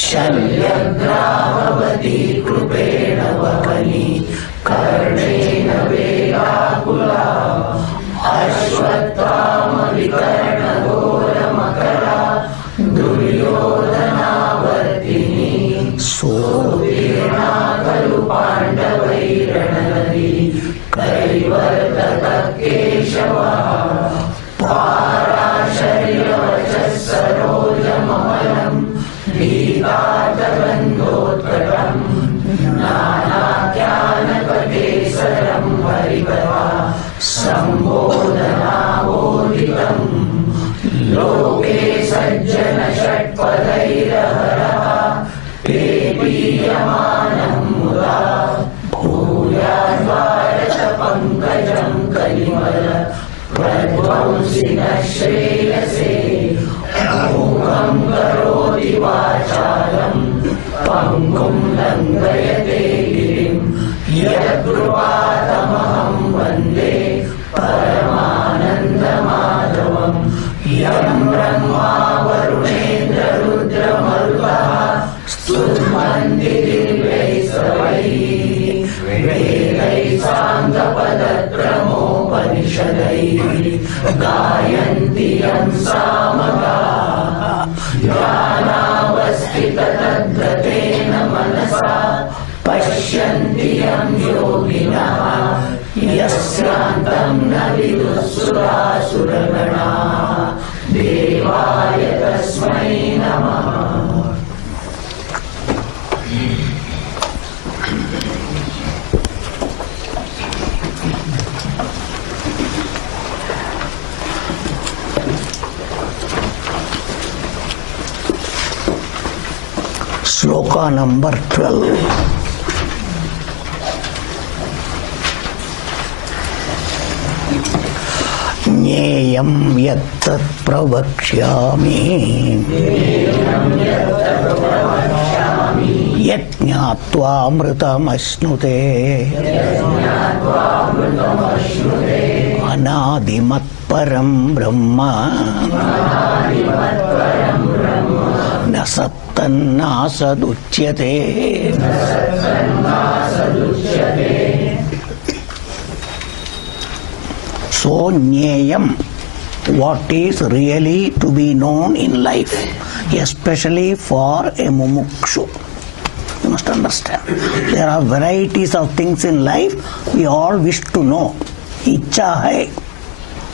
शल्यग्राहवती कृपेण वहनी कर्णेन वेलाकुला अश्वत्थामविकर्णघोरमकरा दुर्योधनावर्तिनी सोऽतीर्णा खलु पाण्डवैरणनदी कैवर्तत केशवः पाराशर्यवचः सरोजममलं गीतार्थगन्धोत्कटं नानाख्यानककेसरं हरिकथा सम्बोधनावोदितम् लोके सज्जन षट्पदैरहरः पेपीयमानं मुदा भूयाद्भारत पङ्कजं कलिमल प्रध्वंसिनः श्रेयसे मूकं करोति वाचालं पङ्गुं लङ्घयते गिरिं यत्कृपातमहं वन्दे परमानन्दमाधवम् यं ब्रह्मा वरुणेन्द्ररुद्रमरुतः स्तुन्वन्ति दिव्यैस्तवैः वेदैः साङ्गपदक्रमोपनिषदैः गायन्ति यं सामगाः ध्यानावस्थिततद्गतेन मनसा पश्यन्ति यं योगिनः यस्यान्तं न विदुःसुरासुरगणाः देवाय तस्मै नमः। श्लोका नंबर 12। ज्ञेयं यत्तत् प्रवक्ष्यामि यत् ज्ञात्वामृतमश्नुते अनादिमत्परं ब्रह्म न सत्तन्नासदुच्यते। So Jneyam, what is really to be known in life, especially for a mumukshu. You must understand. There are varieties of things in life we all wish to know. इच्छा है.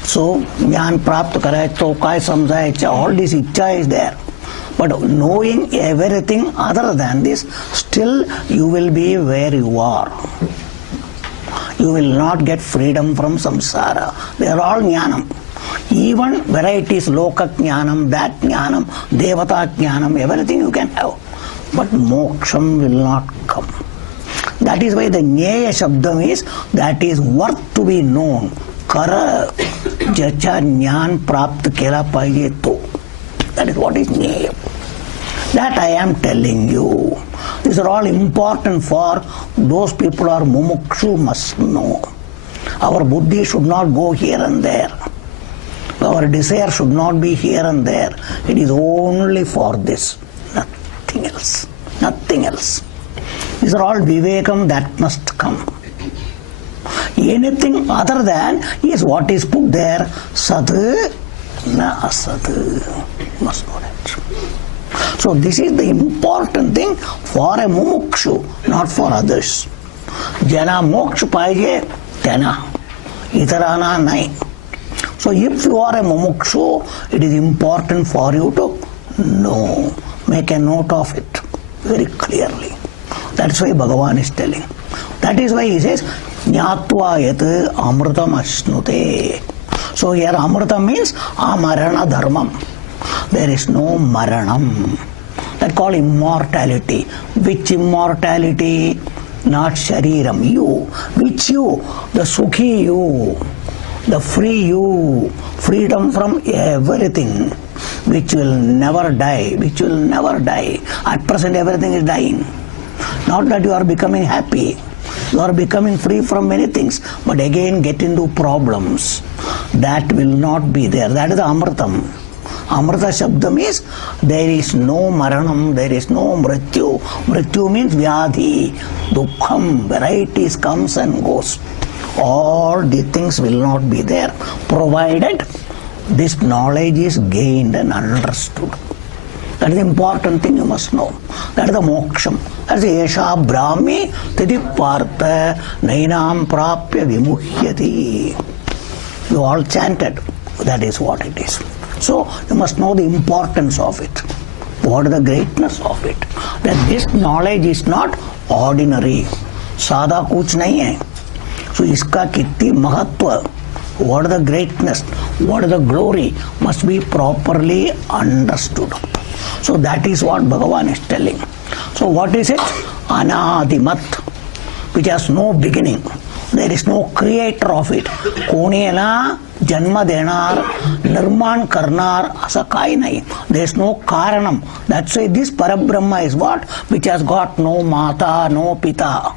So ज्ञान प्राप्त करे तो काय समझाए इच्छा. All this इच्छा is there. But knowing everything other than this, still you will be where you are. You will not get freedom from samsara. They are all jnanam. Even varieties, loka jnanam, that jnanam, devata jnanam, everything you can have. But moksham will not come. That is why the jnaya shabdam is, that is worth to be known. Kara jacha jnaan prapt kela pahiye to. That is what is jnaya. That I am telling you. These are all important for those people who are mumukshu must know. Our buddhi should not go here and there. Our desire should not be here and there. It is only for this. Nothing else. Nothing else. These are all vivekam that must come. Anything other than is what is put there. Sad na asad. You must know that. So this is the important thing for a mumukshu, not for others. Jana moksha pahiye, tena. Itarana nai. So if you are a mumukshu, it is important for you to know. Make a note of it very clearly. That's why Bhagavan is telling. That is why he says, Jnatva yat amrutam ashnute. So here amrutam means amarana dharmam. There is no maranam. That called immortality. Which immortality? Not shariram. You. Which you? The sukhi you. The free you. Freedom from everything. Which will never die. Which will never die. At present everything is dying. Not that you are becoming happy. You are becoming free from many things. But again get into problems. That will not be there. That is the amritam. Amrita Shabda means there is no Maranam, there is no Mrityu. Mrityu means Vyadhi, Dukkham, varieties comes and goes. All the things will not be there, provided this knowledge is gained and understood. That is the important thing you must know. That is the moksham. That is Esha Brahmi Tidipartha Nainam Prapya Vimuhyati. You all chanted. That is what it is. So you must know the importance of it. What is the greatness of it? That this knowledge is not ordinary. Sada kuch nahi hai. So iska kitti mahatva. What is the greatness? What is the glory? Must be properly understood. So that is what Bhagavan is telling. So what is it? Anadimat, which has no beginning. There is no creator of it. Konela janma denar, nirman karnar, asa kai nahi. There is no karanam. That's why this Parabrahma is what? Which has got no mata, no pita.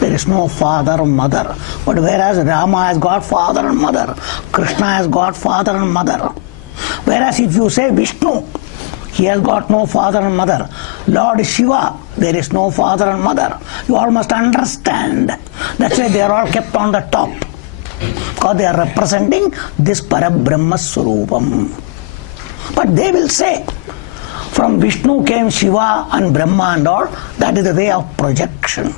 There is no father or mother. But whereas Rama has got father and mother, Krishna has got father and mother. Whereas if you say Vishnu, he has got no father and mother. Lord Shiva, there is no father and mother. You all must understand. That's why they are all kept on the top. Because they are representing this Parabrahma Swarupam. But they will say, from Vishnu came Shiva and Brahma and all, that is the way of projection.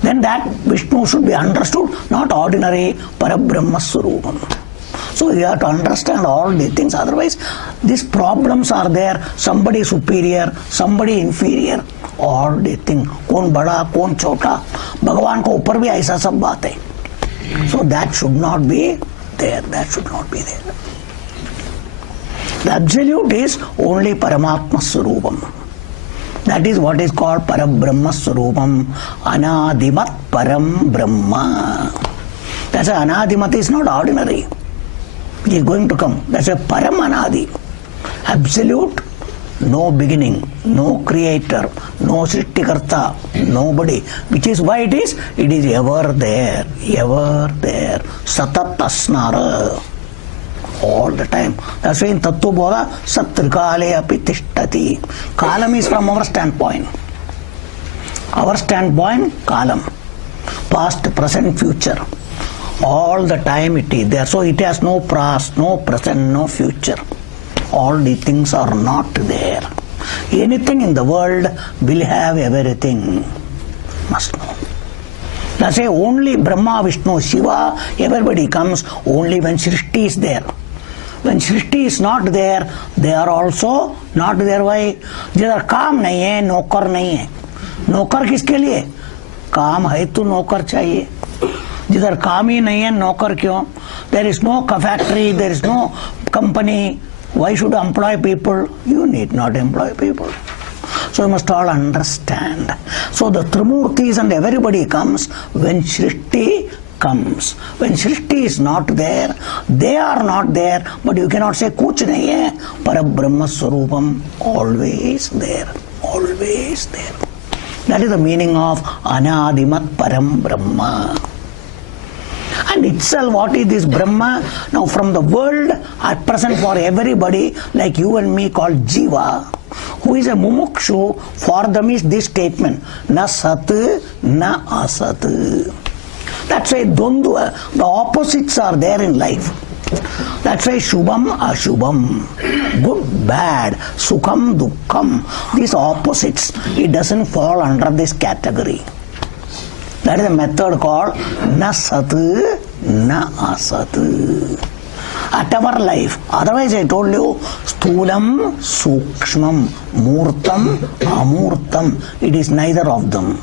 Then that Vishnu should be understood, not ordinary Parabrahma Swarupam. So you have to understand all these things, otherwise these problems are there. Somebody superior, somebody inferior, all these things. Kaun bada, kaun chota. Bhagavan ko upar bhi aisa sab baat hai. So that should not be there. That should not be there. The absolute is only Paramatma Swarupam. That is what is called Parabrahma Swarupam. Anadimat Param Brahma. That's why Anadimat is not ordinary. It is going to come. That's a Paramanadi. Absolute, no beginning, no creator, no Srishtikarta, nobody. Which is why it is ever there, Satat Asnara. All the time. That's why in Tattva Bodha, Satrikale api tishtati. Kalam is from our standpoint. Our standpoint, Kalam. Past, present, future. All the time it is there. So it has no past, no present, no future. All the things are not there. Anything in the world will have everything. Must know. That's why only Brahma, Vishnu, Shiva, everybody comes only when Srishti is there. When Srishti is not there, they are also not there. Why? जिधर काम नहीं है, नौकर नहीं है. नौकर किसके लिए? काम है तो नौकर चाहिए. जिधर काम ही नहीं है, नौकर क्यों? There is no factory, there is no company. Why should employ people? You need not employ people. So you must all understand. So the Trimurtis and everybody comes when Srishti comes. When Srishti is not there, they are not there, but you cannot say kuch nahi hai. Parabrahma Swarupam always there. Always there. That is the meaning of Anadimat Param Brahma. And itself, what is this Brahma? Now from the world at present for everybody, like you and me called Jiva, who is a mumukshu, for them is this statement, na sat, na asat. That's why Dvandva, the opposites are there in life. That's why Shubham, Ashubham, good, bad, Sukham, Dukkham, these opposites, it doesn't fall under this category. That is a method called na sat, na asat. At our life, otherwise I told you, sthulam, sukshmam, murtam, amurtam, it is neither of them.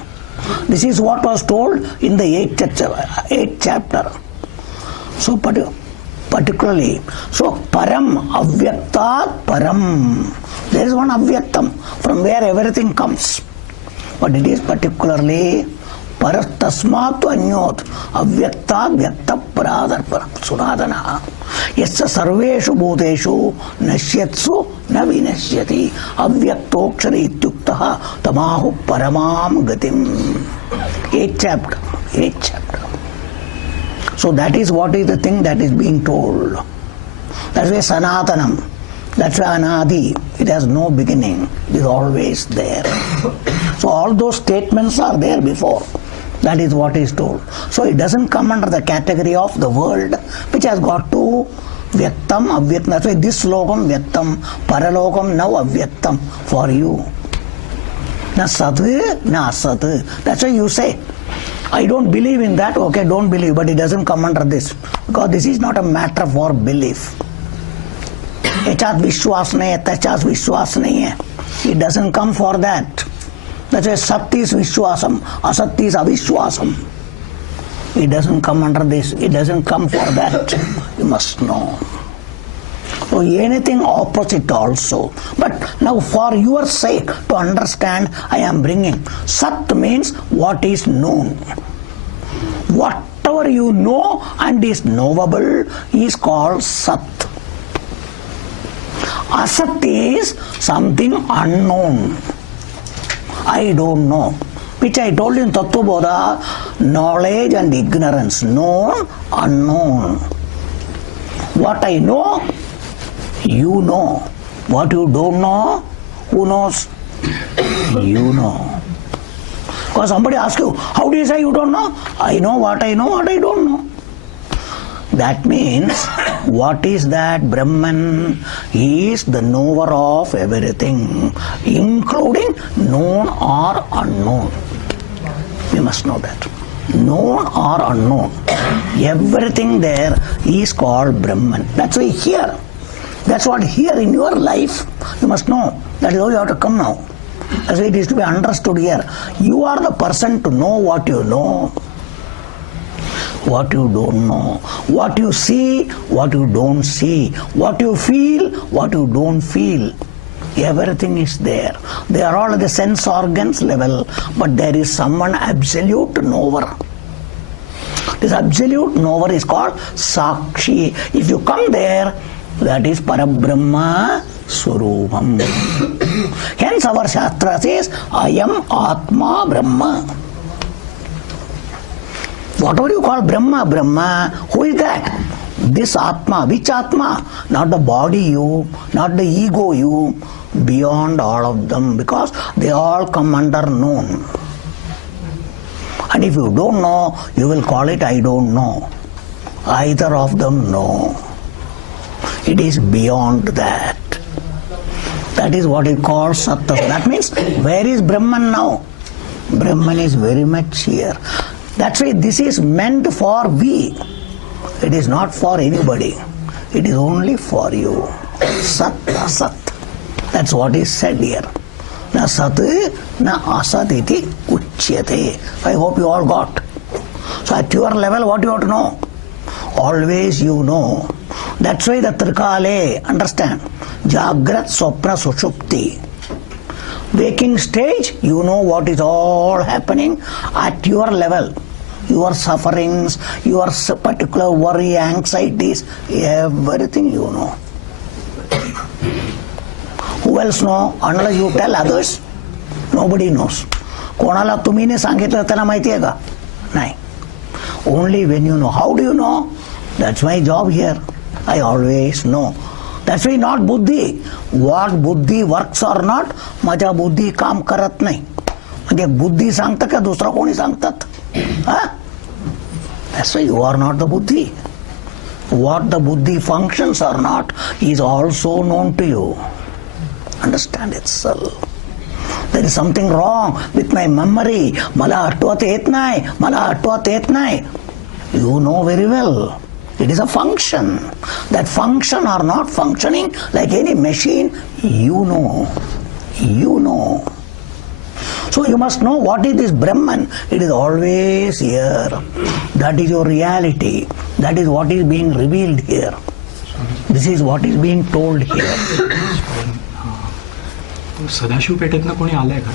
This is what was told in the 8th chapter. So particularly, so param, avyaktat param. There is one avyaktam from where everything comes. But it is particularly Parastasmat anyot avyaktat vyakta pradarpara sunadana yassa sarveshu bhuteshu nashyatsu na vinashyati avyaktokshara ityuktaha tamahu paramam gatim. 8th chapter. So that is what is the thing that is being told. That is why Sanatanam. That's anadi. It has no beginning. It is always there. So all those statements are there before. That is what is told. So it doesn't come under the category of the world, which has got to Vyaktam, Avyaktam. That's why this slokam Vyaktam, Paralokam now Avyaktam for you. Na sat, na asat. That's why you say, I don't believe in that. Okay, don't believe, but it doesn't come under this. Because this is not a matter for belief. Echat Vishwas nahi hai, tachas Vishwas nahi hai. It doesn't come for that. That's why Sat is Vishwasam, Asat is Avishwasam. It doesn't come under this. It doesn't come for that. You must know. So anything opposite also. But now for your sake to understand, I am bringing. Sat means what is known. Whatever you know and is knowable is called Sat. Asat is something unknown. I don't know. Which I told you in Tattva Bodha, knowledge and ignorance. Known, unknown. What I know, you know. What you don't know, who knows? You know. Because somebody asks you, how do you say you don't know? I know what I don't know. That means, what is that? Brahman is the knower of everything, including known or unknown. We must know that. Known or unknown. Everything there is called Brahman. That's why here. That's what here in your life you must know. That is how you have to come now. That's why it is to be understood here. You are the person to know what you know. What you don't know, what you see, what you don't see, what you feel, what you don't feel. Everything is there. They are all at the sense organs level, but there is someone absolute knower. This absolute knower is called Sakshi. If you come there, that is Parabrahma Surupam. Hence our Shastra says, Ayam Atma Brahma. Whatever you call Brahma, Brahma, who is that? This Atma. Which Atma? Not the body you, not the ego you, beyond all of them, because they all come under known. And if you don't know, you will call it I don't know. Either of them know. It is beyond that. That is what it calls Sattva. That means, where is Brahman now? Brahman is very much here. That's why this is meant for we. It is not for anybody. It is only for you. Sat, asat. That's what is said here. Na sat, na asat iti uchyate. I hope you all got. So at your level, what you have to know? Always you know. That's why the Trikale, understand? Jagrat, Swapna, Sushupti. Waking stage, you know what is all happening at your level. Your sufferings, your particular worry, anxieties, everything you know. Who else know? Unless you tell others, nobody knows. कोणाला तुम्ही ने सांगितलं त्याला माहिती आहे का? नाही. Only when you know. How do you know? That's my job here. I always know. That's why not buddhi. What buddhi works or not, माझ्या बुद्धी काम करत नाही. म्हणजे बुद्धी सांगतं का दुसरा कोणी सांगतात? That's why you are not the buddhi. What the buddhi functions or not is also known to you. Understand itself. There is something wrong with my memory. मला आठवत येत नाही. मला आठवत येत नाही. You know very well. It is a function. That function or not functioning like any machine, you know. You know. So you must know what is this Brahman. It is always here. That is your reality. That is what is being revealed here. This is what is being told here. Sadashiv पेठेतनं कोणी आलंय का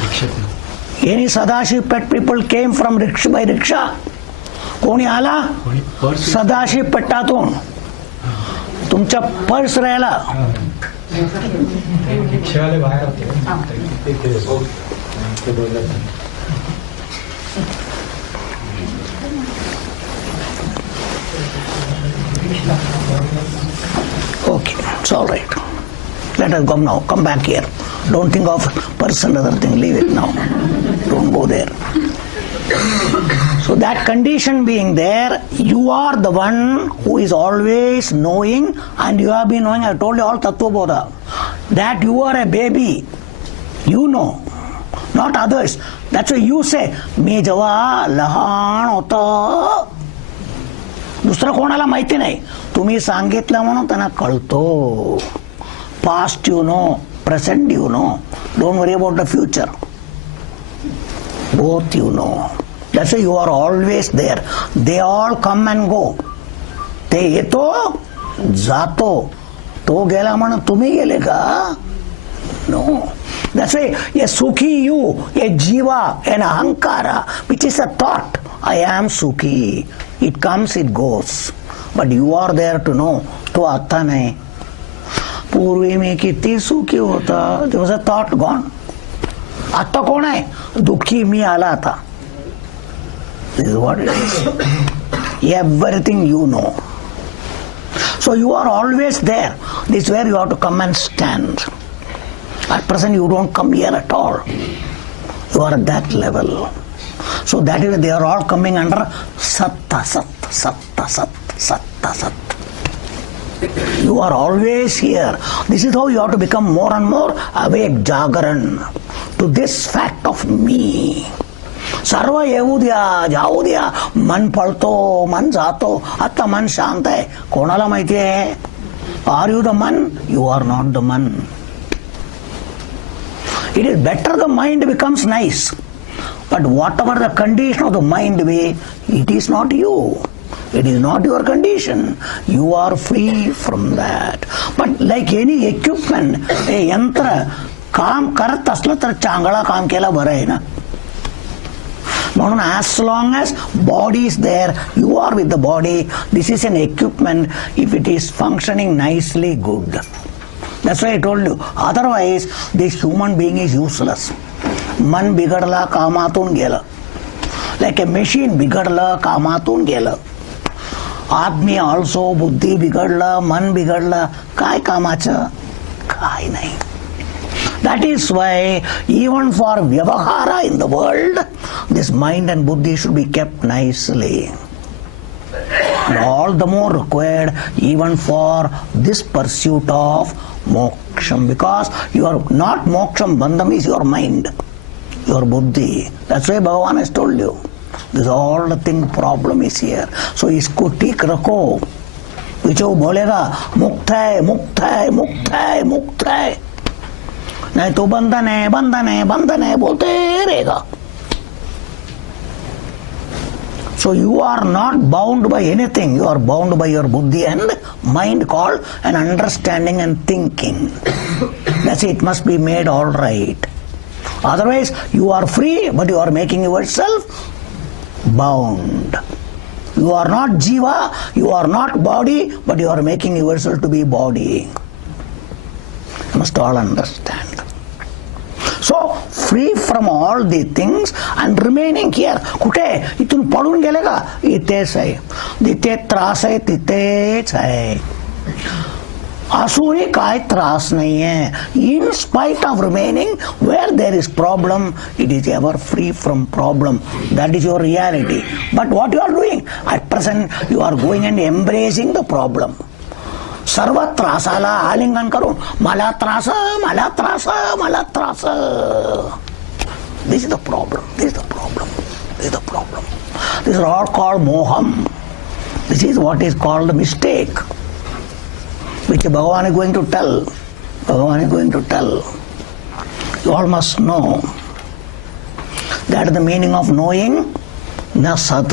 रिक्षेतनं? Any Sadashiv Pet people came from rickshaw by rickshaw. कोणी आला? सदाशिव पेठातून. तुमच्या purse राहिला. रिक्षावाले बाहेर होते. Okay, it's all right. let us go now. Come back here. Don't think of person, other thing. Leave it now. Don't go there. So that condition being there, you are the one who is always knowing, and you have been knowing. I told you all Tattva Bodha, that you are a baby. You know, not others. That's why you say, मी जेव्हा लहान होतो दुसरं कोणाला माहिती नाही, तुम्ही सांगितलं म्हणून त्यांना कळतो. Past you know, present you know. Don't worry about the future. Both you know. That's why you are always there. They all come and go. ते येतो जातो. तो गेला म्हणून तुम्ही गेले का? No. That's why a Sukhi you, a Jiva, an Ahankara, which is a thought. I am Sukhi. It comes, it goes. But you are there to know. तो आता नहीं. पूर्वी में किती सुखी होता. There was a thought gone. आता कौन है? दुखी मी आला था. This is what it is. Everything you know. So you are always there. This is where you have to come and stand. At present you don't come here at all. You are at that level. So that is, they are all coming under Satta, Satta, Satta, Satta, Satta, Satta. You are always here. This is how you have to become more and more awake, Jagaran, to this fact of me. सर्व येऊ द्या, जाऊ द्या, मन पळतो, मन जातो, आता मन शांत आहे. कोणाला माहिती आहे? Are you the man? You are not the man. It is better the mind becomes nice. But whatever the condition of the mind be, it is not you. It is not your condition. You are free from that. But like any equipment, a yantra, काम करत असलं तर चांगला काम केला बरं आहे ना. म्हणून as long as body is there, you are with the body. This is an equipment. If it is functioning nicely, good. That's why I told you. Otherwise, this human being is useless. मन बिघडला कामातून गेलं. Like a machine बिघडलं कामातून गेलं. आदमी also बुद्धी बिघडलं, मन बिघडलं, काय कामाचं? काय नाही. That is why even for vyavahara in the world, this mind and buddhi should be kept nicely. And all the more required even for this pursuit of moksham, because you are not moksham, bandham is your mind, your buddhi. That's why Bhagavan has told you. This is all the thing, problem is here. So isko ठीक रखो. which वो बोलेगा मुक्त है, मुक्त है, मुक्त है, मुक्त है, नहीं तो बंधन है, बंधन है, बंधन है बोलते रहेगा. So you are not bound by anything. You are bound by your buddhi and mind, called an understanding and thinking. That's it. It must be made all right. Otherwise, you are free, but you are making yourself bound. You are not jiva, you are not body, but you are making yourself to be body. You must all understand. So, free from all the things and remaining here. कुठे? इथून पळून गेले का? इथेच आहे. जिथे त्रास आहे तिथेच आहे. असूनही काय त्रास नाही आहे. In spite of remaining where there is problem, it is ever free from problem. That is your reality. But what you are doing? At present, you are going and embracing the problem. सर्व त्रासाला आलिंगन करून मला त्रास, मला त्रास, मला त्रास. This is the problem. This is the problem. This is the problem. These are all called moham. This is what is called the mistake, which Bhagavan is going to tell. Bhagavan is going to tell. You all must know that the meaning of knowing na sat,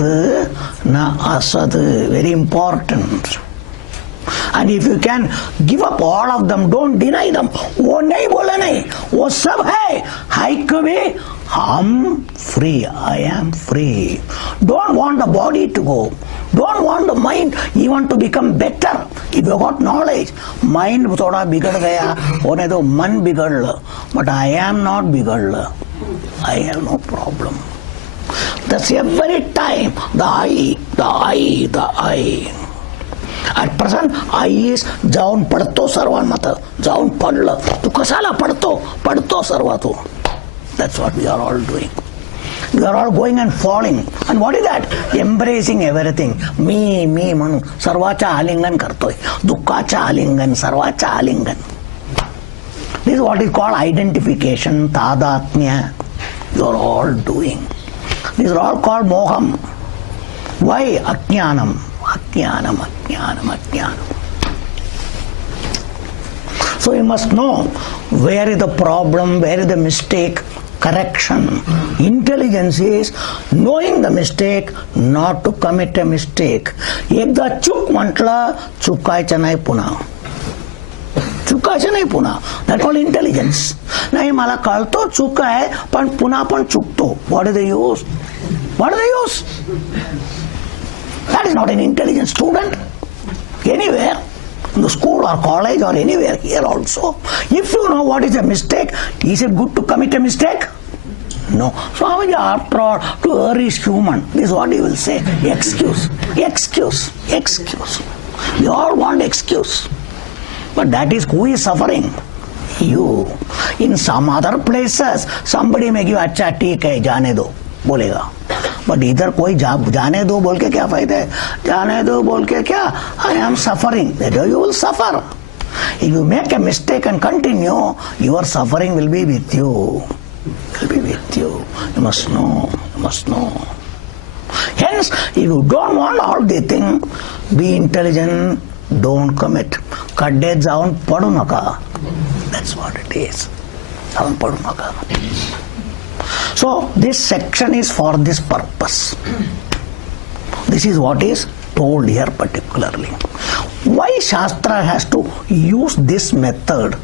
na asat. Very important. And if you can give up all of them, don't deny them. वो नहीं बोला नहीं, वो सब है. हाय कभी I'm free. I am free. Don't want the body to go. Don't want the mind even to become better. If you got knowledge, mind थोड़ा बिगड़ गया, होने दो, मन बिगड़. But I am not बिगड़. I have no problem. That's every time the I, the I, the I. At present ice जाऊन पडतो सर्वांमध्ये, जाऊन पडलं, तू कशाला पडतो सर्व तू. That's what we are all doing. We are all going and falling. And what is that? Embracing everything. मी म्हणून सर्वाचा आलिंगन करतोय, दुःखाचा आलिंगन, सर्वाचा आलिंगन. This is what is called identification, तादात्म्य. You are all doing. These are all called moham. Why? Ajnanam. So you must know where is the problem, where is the mistake. Correction. Intelligence is knowing the mistake, not to commit a mistake. एकदा चूक म्हटलं, चुकायचं नाही पुन्हा. That's called intelligence. नाही मला कळतो चूक आहे, पण पुन्हा पण चुकतो. What is the use? That is not an intelligent student. Anywhere, in the school or college or anywhere here also. If you know what is a mistake, is it good to commit a mistake? No. So after all, to err is human. This is what he will say. Excuse. We all want excuse. But that is who is suffering? You. In some other places, somebody may give, अच्छा ठीक है जाने दो बोलेगा. But इधर कोई जाने दो बोल के क्या फायदा है? जाने दो बोल के क्या? I am suffering. You will suffer. If you make a mistake and continue, your suffering will be with you. You must know. Hence, if you don't want all the things, be intelligent, don't commit. Kadde jaun padu naka. That's what it is. Jaun padu naka. So this section is for this purpose. This is what is told here particularly. Why Shastra has to use this method?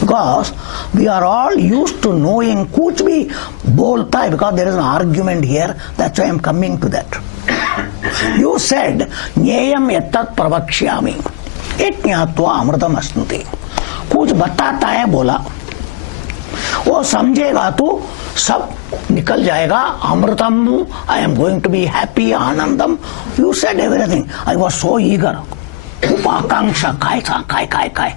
Because we are all used to knowing kuch bhi bolta hai, because there is an argument here. That's why I am coming to that. You said Nyayam yattat pravakshyami etnyatva amritam asnuti. कुछ बताता है बोला, वो समझेगा तो सब निकल जाएगा. अमृतम, I am going to be happy, Anandam. You said everything. I was so eager. उपाकांक्षा काय.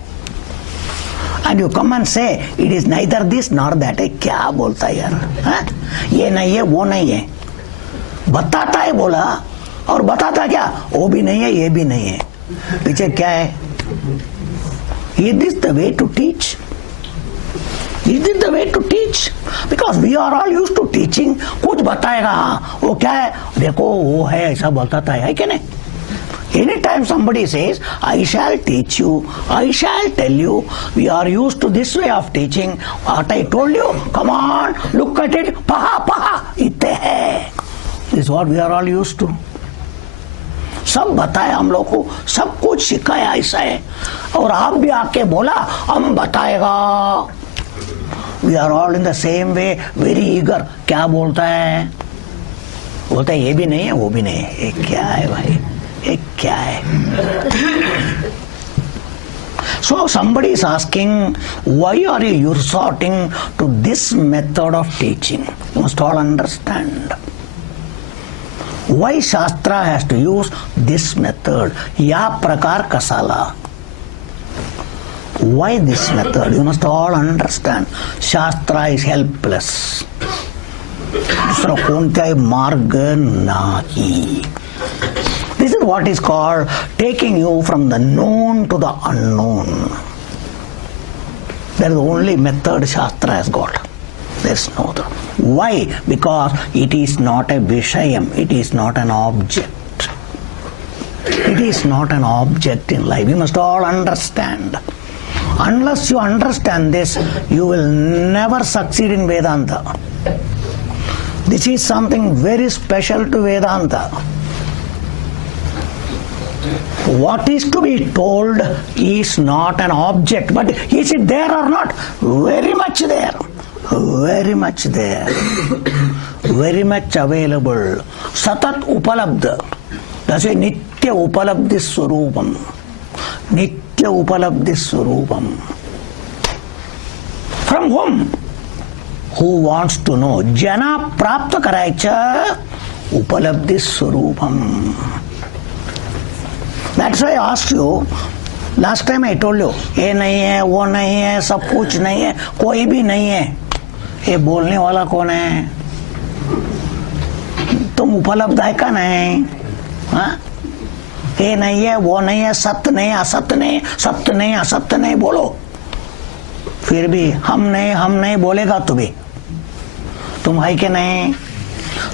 And you come and say it is neither this nor that. क्या बोलता है यार? ये नहीं है, वो नहीं है. बताता है बोला, और बताता क्या? वो भी नहीं है, ये भी नहीं है. पीछे क्या है? Is this the way to teach? Because we are all used to teaching. कुछ बताएगा, वो क्या है? देखो वो है, ऐसा बताता है कि नहीं? Anytime somebody says, I shall teach you, I shall tell you, we are used to this way of teaching. What I told you, come on, look at it, paha, इतने है. This is what we are all used to. सब बताया हम लोग को, सब कुछ सिखाया ऐसा है, और आप भी आके बोला हम बताएगा. We are all in the same way, very eager. क्या बोलता है? बोलता है ये भी नहीं है, वो भी नहीं है. ये क्या है भाई? ये क्या है? So somebody is asking, why are you resorting to this method of teaching? You must all understand. Why Shastra has to use this method? या प्रकार कसाला. Why this method? You must all understand. Shastra is helpless. दुसरा कोणताही मार्ग नाही. This is what is called taking you from the known to the unknown. That is the only method Shastra has got. There is no other. Why? Because it is not a Vishayam, it is not an object. It is not an object in life. You must all understand. Unless you understand this, you will never succeed in Vedanta. This is something very special to Vedanta. What is to be told is not an object, but is it there or not? Very much there. Very much there. Very much available. Satat upalabdha. That's why Nitya upalabdhi swarupam. Nitya upalabdhi swarupam. From whom? Who wants to know? Jana prapta karaycha upalabdhi swarupam. That's why I asked you, last time I told you, ये नहीं है, वो नहीं है, सब कुछ नहीं है, कोई भी नहीं है. ये बोलने वाला कौन है? तुम उपलब्ध है का नहीं? हाँ? ये नहीं है, वो नहीं है, सत्य नहीं, असत्य नहीं, सत्य नहीं, असत्य नहीं बोलो. फिर भी हम नहीं बोलेगा तुम है कि नहीं?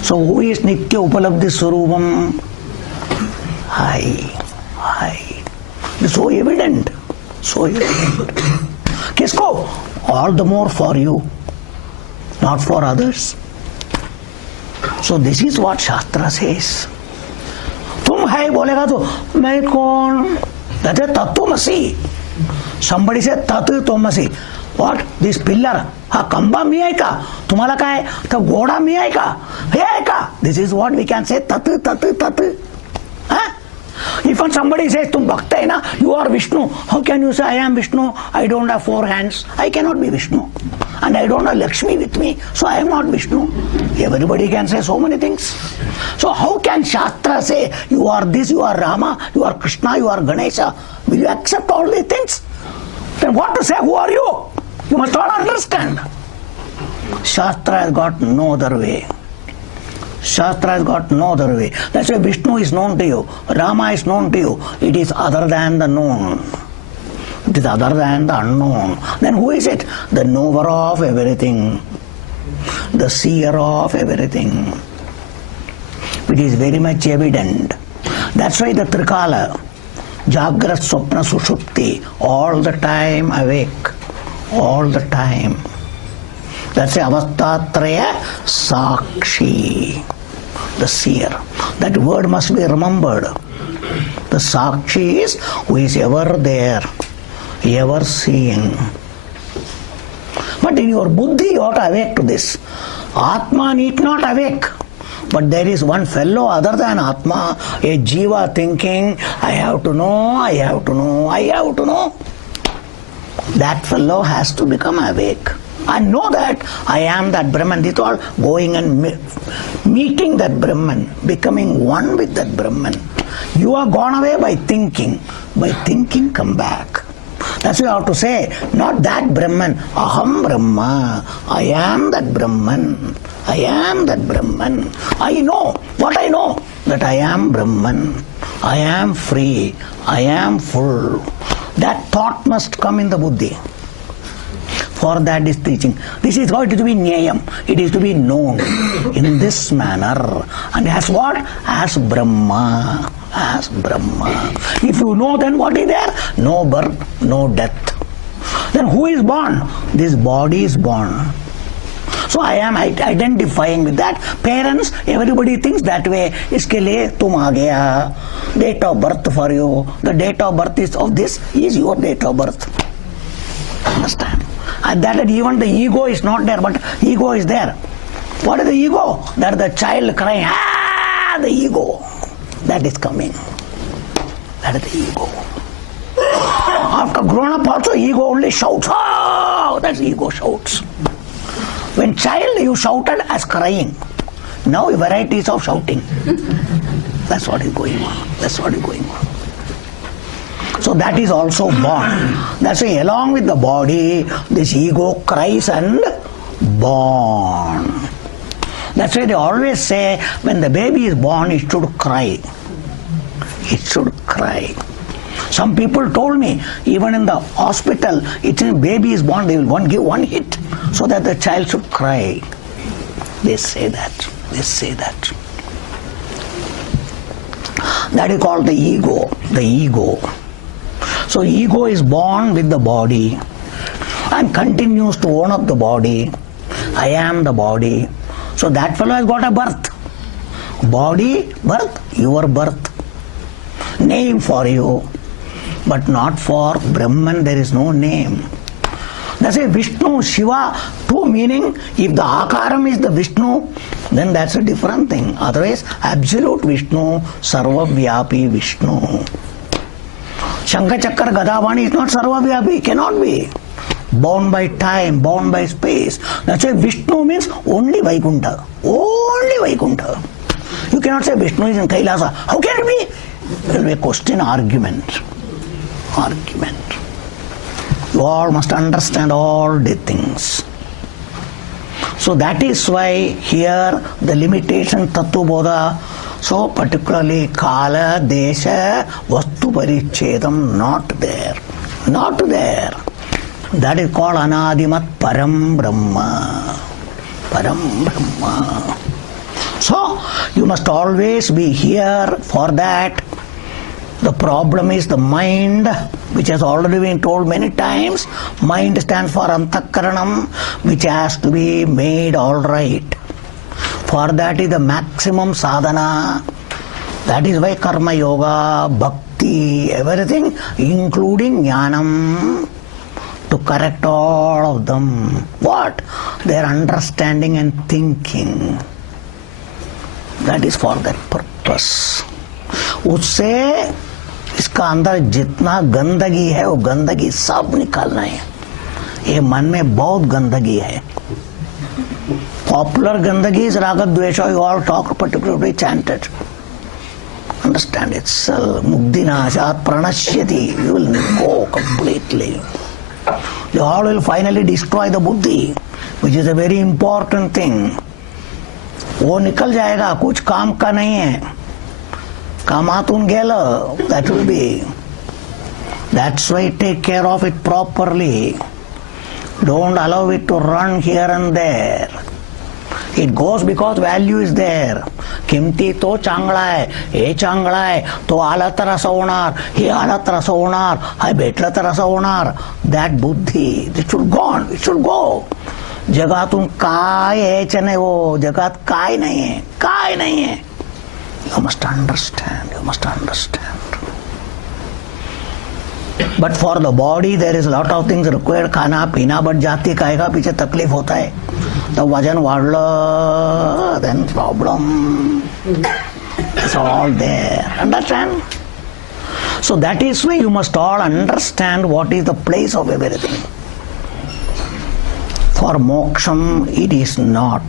So who is नित्य उपलब्धि स्वरूपम? हाय. So evident. किसको? All the more for you, not for others. So this is what Shastra says. तुम है बोलेगा तो मैं कौन? That is तत्वमसि. Somebody said तत्वमसि. What? This pillar? हा कंबा मी आहे का? तुम्हाला काय? तर घोडा मी आहे का? हे आहे का? This is what we can say तत्. Huh? If somebody says तुम भक्त है ना, you are Vishnu. How can you say I am Vishnu? I don't have 4 hands. I cannot be Vishnu. And I don't have Lakshmi with me, so I am not Vishnu. Everybody can say so many things. So how can Shastra say you are this, you are Rama, you are Krishna, you are Ganesha? Will you accept all these things? Then what to say? Who are you? You must all understand. Shastra has got no other way. That's why Vishnu is known to you, Rama is known to you. It is other than the known. It is other than the unknown. Then who is it? The knower of everything, the seer of everything. It is very much evident. That's why the Trikala, Jagrat, Swapna, Sushupti, all the time awake, all the time. That's why Avastatraya Sakshi, the seer. That word must be remembered. The Sakshi is who is ever there, ever seeing. But in your buddhi you ought to awake to this. Atma need not awake. But there is one fellow other than Atma, a Jiva thinking, I have to know. That fellow has to become awake. And know that I am that Brahman. This is all going and meeting that Brahman, becoming one with that Brahman. You are gone away by thinking. By thinking, come back. That's why you have to say, not that Brahman, Aham Brahma. I am that Brahman. I am that Brahman. I know. What I know? That I am Brahman. I am free. I am full. That thought must come in the buddhi. For that is teaching. This is how it is to be Nyayam. It is to be known in this manner. And as what? As Brahma. As Brahma. If you know, then what is there? No birth, no death. Then who is born? This body is born. So I am identifying with that. Parents, everybody thinks that way. Iske liye tum aa gaya. Date of birth for you. The date of birth is of this is your date of birth. Understand? And that even the ego is not there, but ego is there. What is the ego? That is the child crying, the ego. That is coming. That is the ego. After grown up also, ego only shouts. That's ego shouts. When child, you shouted as crying. Now varieties of shouting. That's what is going on. So that is also born. That's why along with the body, this ego cries and born. That's why they always say, when the baby is born, it should cry. It should cry. Some people told me, even in the hospital, it's a baby is born, they will give one hit so that the child should cry. They say that. That is called the ego. So ego is born with the body and continues to own up the body. I am the body. So that fellow has got a birth. Body, birth, your birth. Name for you. But not for Brahman, there is no name. That's why Vishnu, Shiva, two meaning. If the Akaram is the Vishnu, then that's a different thing. Otherwise, absolute Vishnu, Sarvavyapi Vishnu. Shankachakra Gadavani is not Sarvavyapi, cannot be. Bound by time, bound by space. That's why Vishnu means only Vaikuntha. Only Vaikuntha. You cannot say Vishnu is in Kailasa. How can it be? There will be a question, argument. You all must understand all the things. So that is why here the limitation Tattva Bodha, so particularly Kala, Desha, Vastu Parichedam, not there. That is called Anadimat Param Brahma. So you must always be here for that. The problem is the mind, which has already been told many times. Mind stands for Antakaranam, which has to be made all right. For that is the maximum sadhana. That is why Karma Yoga, Bhakti, everything, including Jnanam, to correct all of them. What? Their understanding and thinking. That is for that purpose. उससे इसका अंदर जितना गंदगी है वो गंदगी सब निकालना है. ये मन में बहुत गंदगी है. Popular gandagi is raga dvesha, you all talk particularly chanted. Understand itself. Mukdinashat pranashyati. You will go completely. You all will finally destroy the buddhi, which is a very important thing. वो निकल जाएगा, कुछ काम का नहीं है. कामातून गेलं, that will be. That's why take care of it properly. Don't allow it to run here and there. It goes because value is there. किमती तो चांगला आहे, हे चांगला आहे, तो आला तर असं होणार, हे आला तर असं होणार, हे भेटलं तर असं होणार. That buddhi, it should go. जगातून काय यायचं नाही हो, जगात काय नाही आहे. You must understand. But for the body there is a lot of things required. खाना पीना बढ़ जाती, खाएगा पीछे तकलीफ होता है. तो वजन वाढलं, then problem. It's all there. Understand? So that is why you must all understand what is the place of everything. For moksham it is not.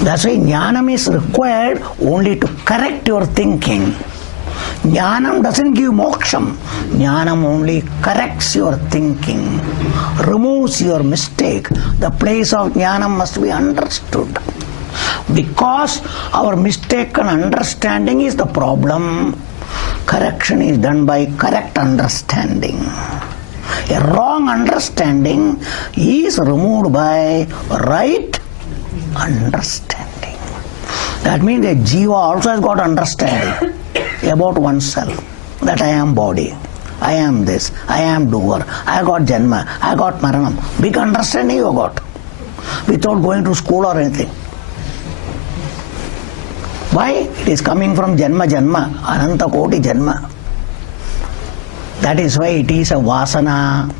That's why jnanam is required only to correct your thinking. Jnanam doesn't give moksham. Jnanam only corrects your thinking, removes your mistake. The place of jnanam must be understood. Because our mistake and understanding is the problem, correction is done by correct understanding. A wrong understanding is removed by right understanding. That means a jiva also has got understanding about oneself, that I am body, I am this, I am doer, I got janma, I got maranam. Big understanding you got without going to school or anything. Why? It is coming from janma, ananta koti janma. That is why it is a vasana.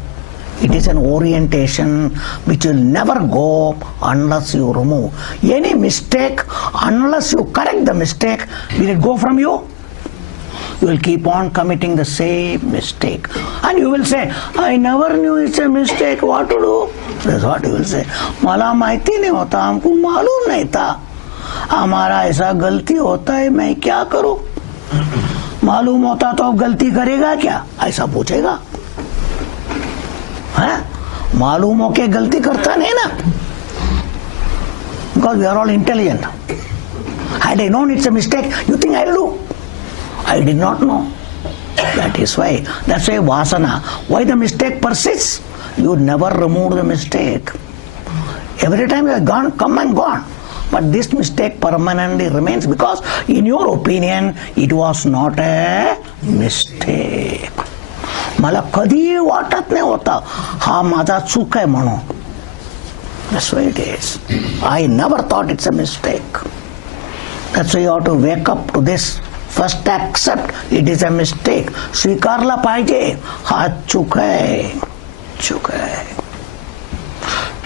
It is an orientation which will never go unless you remove. Any mistake, unless you correct the mistake, will it go from you? You will keep on committing the same mistake. And you will say, I never knew it's a mistake, what to do? That's what you will say. मला माहिती नहीं होता, हमको मालूम नहीं था. हमारा ऐसा गलती होता है, मैं क्या करूं? मालूम होता तो अब गलती करेगा क्या? ऐसा पूछेगा. मालूम हो के गलती करता नहीं ना. Because we are all intelligent. Had I known it's a mistake, you think I'll do? I did not know. That's why vasana. Why the mistake persists? You never remove the mistake. Every time you have gone, come and gone. But this mistake permanently remains because in your opinion it was not a mistake. मला कधी वाटत नाही होता हा माझा चूक आहे म्हणून. That's why it is. I never thought it's a mistake. That's why you have to wake up to this. First accept it is a mistake. स्वीकारला पाहिजे हा चूक आहे.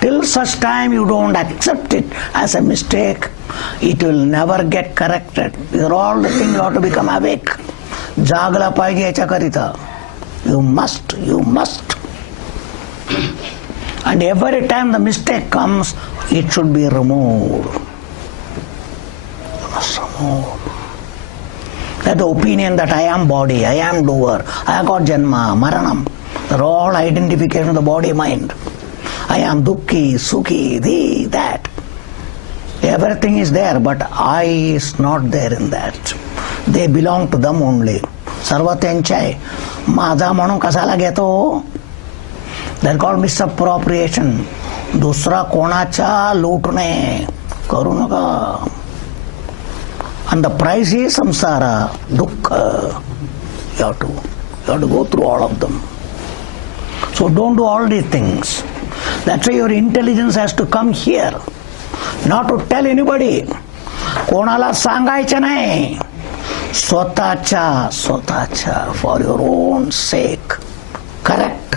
Till such time you don't accept it as a mistake, it will never get corrected. These are all the things you have to become awake. जागला पाहिजे याच्याकरिता. You must. And every time the mistake comes, it should be removed. You must remove. No. That the opinion that I am body, I am doer, I got janma, maranam. They're all identification of the body mind. I am dukkhi, sukhi, that. Everything is there, but I is not there in that. They belong to them only. सर्व त्यांचे आहे. माझा म्हणून कशाला घेतो? That's called misappropriation. दुसरा कोणाचा लूटणे करू नका. And the price is samsara, dukkha. You have to go through all of them. So don't do all these things. That's why your intelligence has to come here. Not to tell anybody. कोणाला सांगायचं नाही. स्वतःच्या for your own sake. Correct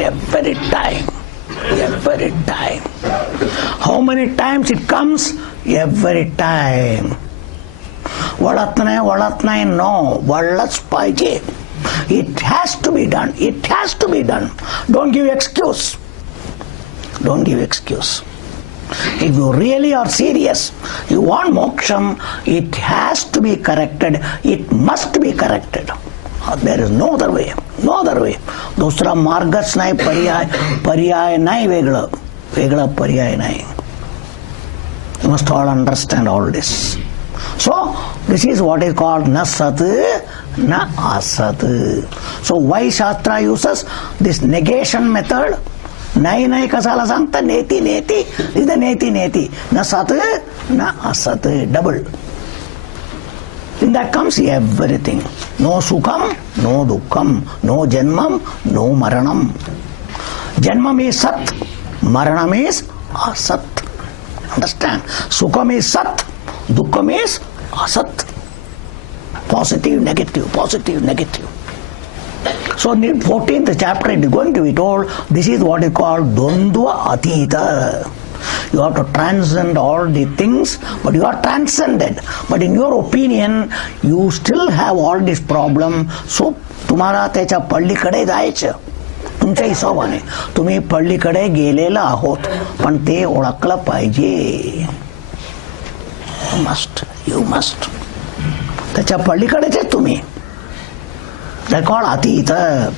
every time. How many times it comes? Every time. वळत नाही, no. वळलंच पाहिजे. It has to be done. Don't give excuse. If you really are serious, you want moksham, it has to be corrected. It must be corrected. There is no other way. दुसरा मार्गच नाही, पर्याय नाही, वेगळं पर्याय नाही. You must all understand all this. So, this is what is called na sat, na asat. So, why Shastra uses this negation method? नाही कसाला सांगता? नेती is the Neti. Na sat, na asat. Double. In that comes everything. No sukham, no dukkham, no janmam, no maranam. Janmam is sat, maranam is asat. Understand? Sukham is sat, dukkham is asat. Positive, negative. So in the 14th chapter it is going to be told, this is what is called Dvandva Atita. You have to transcend all the things, but you are transcended. But in your opinion, you still have all this problem. So तुम्हाला त्याच्या पल्लीकडे जायचं. तुमच्या हिशोबाने तुम्ही पल्लीकडे गेलेला आहोत, पण ते ओळखलं पाहिजे. You must. त्याच्या पल्लीकडेच आहे तुम्ही. That's called Atita.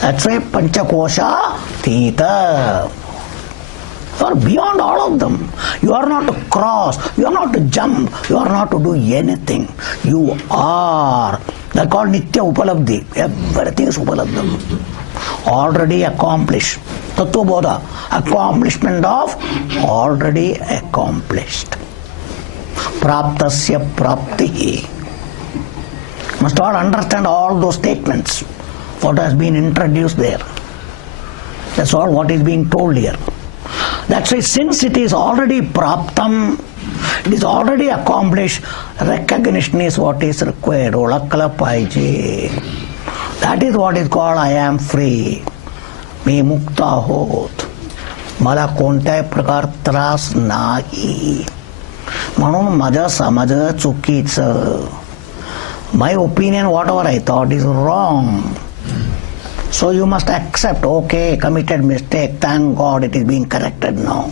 That's why Panchakosha Tita. You are beyond all of them. You are not to cross, you are not to jump, you are not to do anything. You are. That's called Nitya Upalabdhi. Everything is Upalabdham. Already accomplished. Tattva Bodha. Accomplishment of already accomplished. Praptasya Praptihi. Must all understand all those statements. What has been introduced there. That's all what is being told here. That's why since it is already praptam, it is already accomplished, recognition is what is required. Olakkala paije. That is what is called I am free. मी मुक्त आहोत. मला कोणत्याही प्रकार त्रास नाही. म्हणून माझं समज चुकीचं. My opinion, whatever I thought, is wrong. So you must accept, okay, committed mistake, thank God it is being corrected now.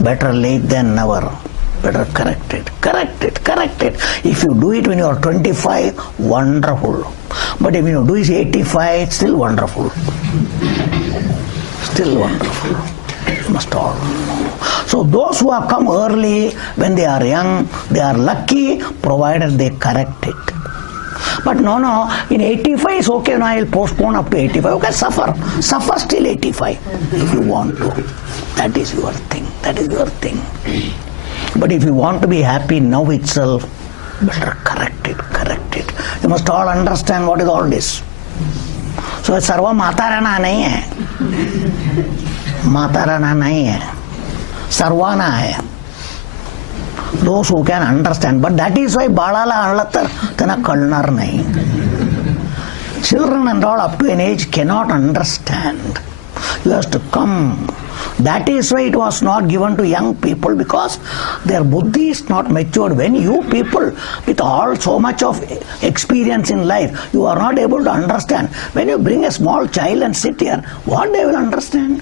Better late than never. Better correct it. If you do it when you are 25, wonderful. But if you do it 85, it's still wonderful. You must all know. So those who have come early, when they are young, they are lucky, provided they correct it. But no, in 85 is okay, no, I will postpone up to 85. Okay, suffer till 85 if you want to. That is your thing. But if you want to be happy now itself, better correct it. You must all understand what is all this. So sarva matarana nahi hai. Sarvana hai. Those who can understand. But that is why balala anlatar tana kalnar nahi. Children and all up to an age cannot understand. You have to come. That is why it was not given to young people, because their buddhi is not matured. When you people with all so much of experience in life, you are not able to understand. When you bring a small child and sit here, what they will understand?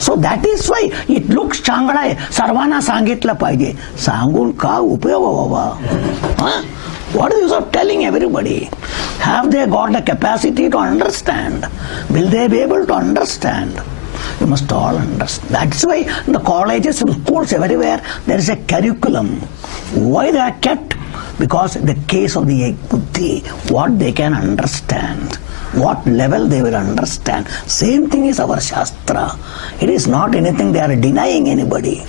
So that is why it looks चांगला आहे, सर्वांना सांगितलं पाहिजे. सांगून का उपयोग बाबा? What is the use of telling everybody? Have they got the capacity to understand? Will they be able to understand? You must all understand. That's why in the colleges and schools everywhere there is a curriculum. Why they are kept? Because in the case of the buddhi, what they can understand, what level they will understand. Same thing is our Shastra. It is not anything they are denying anybody.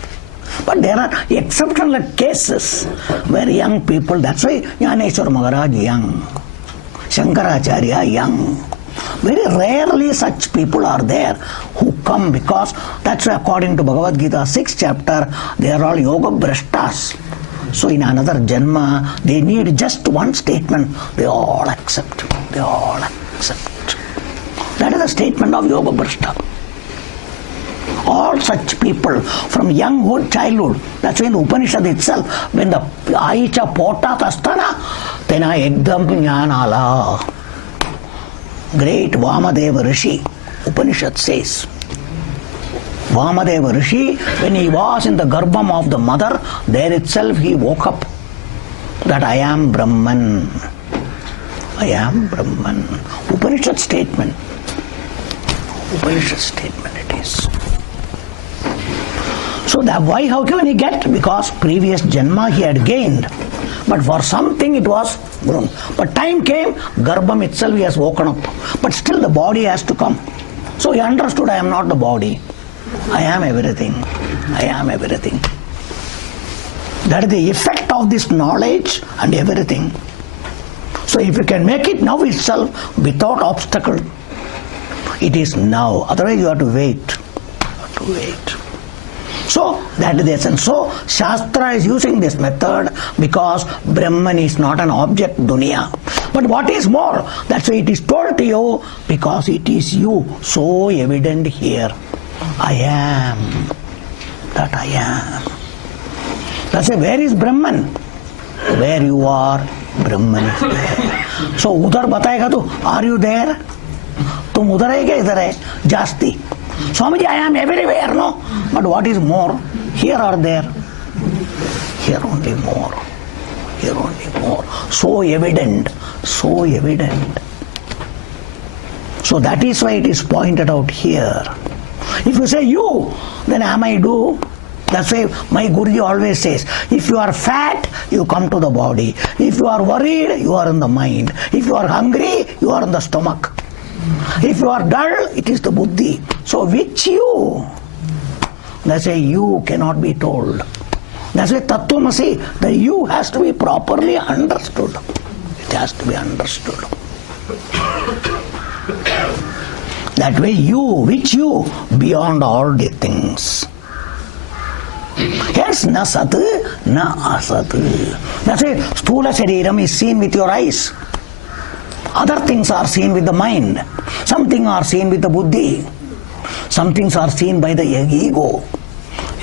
But there are exceptional cases where young people, that's why Jnaneshwar Maharaj young, Shankaracharya young. Very rarely such people are there who come, because that's why according to Bhagavad Gita 6th chapter, they are all yoga brashtas. So in another janma, they need just one statement, they all accept. They all accept. That is the statement of yoga brashta. All such people from younghood, childhood, that's why in the Upanishad itself, when the Aicha potat astana, tena ekdam jnana ala. Great Vamadeva Rishi, Upanishad says. Vamadeva Rishi, when he was in the garbham of the mother, there itself he woke up that I am Brahman. I am Brahman. Upanishad statement. Upanishad statement it is. So that why, how can he get? Because previous janma he had gained. But for something it was grown. But time came, garbham itself he has woken up. But still the body has to come. So he understood I am not the body. I am everything. I am everything. That is the effect of this knowledge and everything. So if you can make it now itself without obstacle, it is now. Otherwise you have to wait. You have to wait. So that is the essence. So Shastra is using this method because Brahman is not an object, dunya. But what is more, that's why it is told to you, because it is you, so evident here. I am. That I am. That's why where is Brahman? Where you are, Brahman is there. So udhar batayega tu, are you there? तुम उधर है क्या इधर है? जास्ती. Swamiji, I am everywhere, no? But what is more? Here or there? Here only more. Here only more. So evident. So evident. So that is why it is pointed out here. If you say you, then am I do? That's why my Guruji always says, if you are fat, you come to the body. If you are worried, you are in the mind. If you are hungry, you are in the stomach. If you are dull, it is the buddhi. So which you? That's why you cannot be told. That's why Tattvamasi, the you has to be properly understood. It has to be understood. That way you, which you, beyond all the things. Hence, na sat, na asat. That's why sthula shariram is seen with your eyes. Other things are seen with the mind. Some things are seen with the buddhi. Some things are seen by the ego.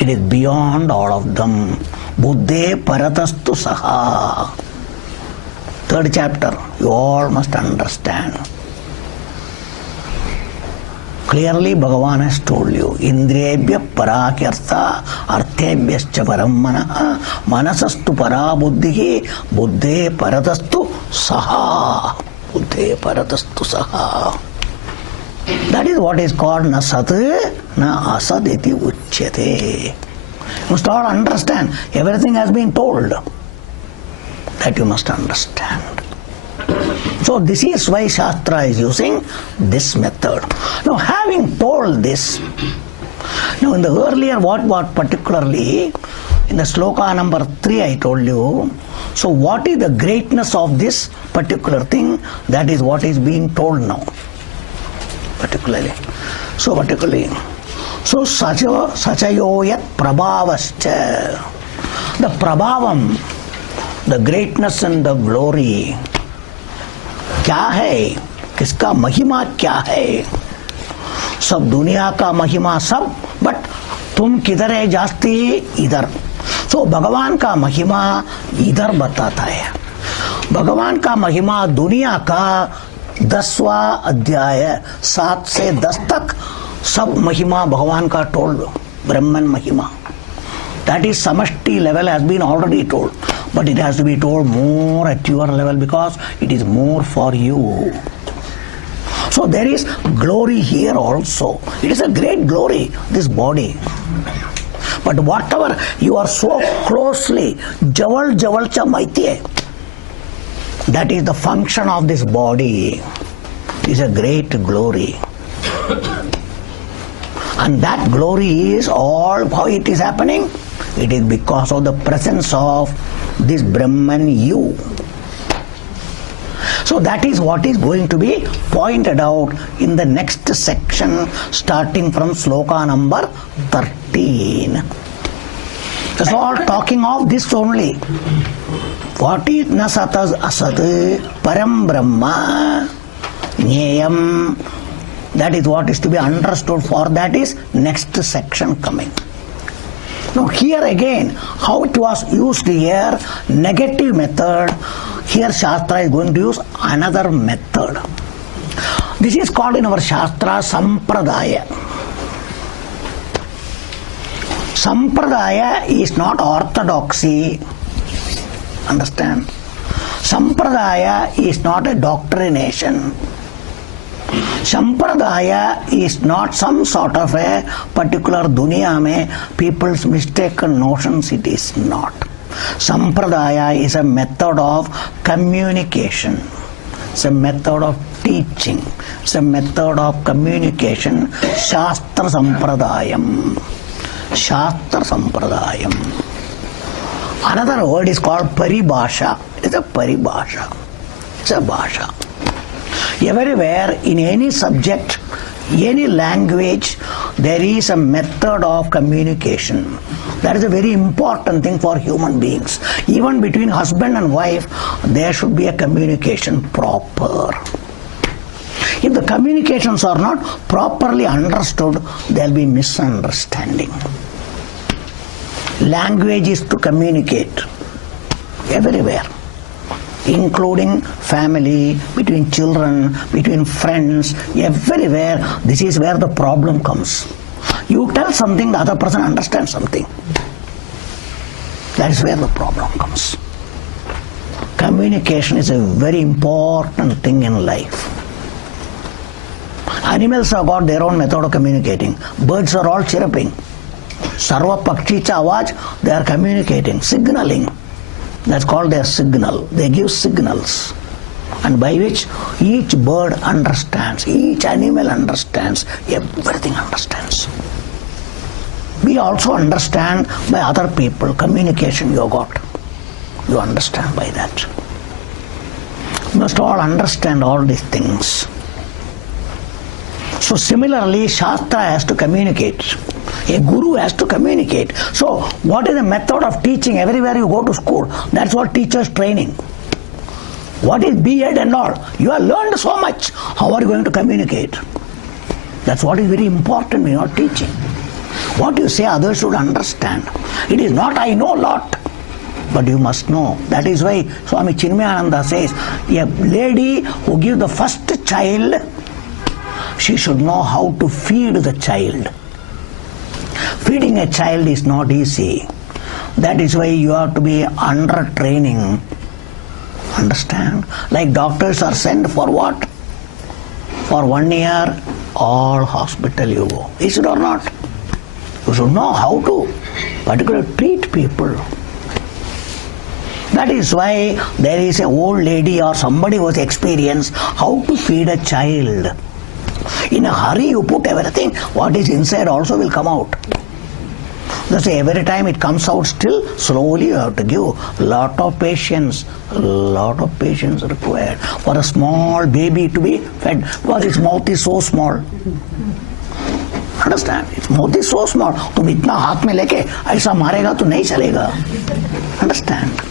It is beyond all of them. Buddhe paratastu saha. 3rd chapter. You all must understand. Clearly Bhagavan has told you, Indriyebhya parakyartha arthebhyascha parammanah manasastu para buddhihi buddhe paratastu saha. Buddhe paratastu saha. That is what is called na sat na asad iti uchyate. You must all understand. Everything has been told. That you must understand. So this is why Shastra is using this method. Now having told this, now in the earlier what particularly, in the sloka number 3 I told you, so what is the greatness of this particular thing? That is what is being told now. Particularly. So sachayoyat prabhavascha. The prabhavam, the greatness and the glory. क्या है, किसका महिमा क्या है? सब दुनिया का महिमा सब, बट तुम किधर है जास्ती? इधर. तो भगवान का महिमा इधर बताता है. भगवान का महिमा दुनिया का 10वां अध्याय 7 से 10 तक सब महिमा भगवान का told, Brahman Mahima. That is samashti level has been already told, but it has to be told more at your level because it is more for you. So there is glory here also. It is a great glory, this body. But whatever you are so closely, javal cha maitye, that is the function of this body. It is a great glory. And that glory is all, how it is happening? It is because of the presence of this Brahman you. So that is what is going to be pointed out in the next section starting from sloka number 13. That's all talking of this only. What is na satas asat param brahma nyayam. That is what is to be understood. For that is next section coming. Now here again, how it was used here, negative method. Here Shastra is going to use another method. This is called in our Shastra Sampradaya. Sampradaya is not orthodoxy. Understand? Sampradaya is not a doctrination. Sampradaya is not some sort of a particular dunya mein people's mistaken notions. It is not. Sampradaya is a method of communication. It's a method of teaching. It's a method of communication. Shastra Sampradayam. Shastra Sampradayam. Another word is called Paribhasha. It's a Paribhasha. It's a Bhasha. Everywhere, in any subject, any language, there is a method of communication. That is a very important thing for human beings. Even between husband and wife, there should be a communication proper. If the communications are not properly understood, there will be misunderstanding. Language is to communicate everywhere, including family, between children, between friends, everywhere. This is where the problem comes. You tell something, the other person understands something. That is where the problem comes. Communication is a very important thing in life. Animals have got their own method of communicating. Birds are all chirping. Sarva Pakshi Cha Awaj, they are communicating, signaling. That's called their signal. They give signals, and by which each bird understands, each animal understands, everything understands. We also understand by other people. Communication you got. You understand by that. You must all understand all these things. So similarly, Shastra has to communicate. A guru has to communicate. So what is the method of teaching? Everywhere you go to school, that's what teachers training. What is B.Ed and all? You have learned so much. How are you going to communicate? That's what is very important when you are teaching. What you say others should understand. It is not I know a lot, but you must know. That is why Swami Chinmayananda says, a lady who gives the first child, she should know how to feed the child. Feeding a child is not easy. That is why you have to be under training. Understand? Like doctors are sent for what? For 1 year, all hospital you go. Is it or not? You should know how to particularly treat people. That is why there is an old lady or somebody who has experienced how to feed a child. In a hurry you put everything, what is inside also will come out. That's why every time it comes out still, slowly you have to give lot of patience required for a small baby to be fed, because its mouth is so small. Understand? Its mouth is so small. तुम इतना हाथ में लेके ऐसा मारेगा तो नहीं चलेगा. Understand?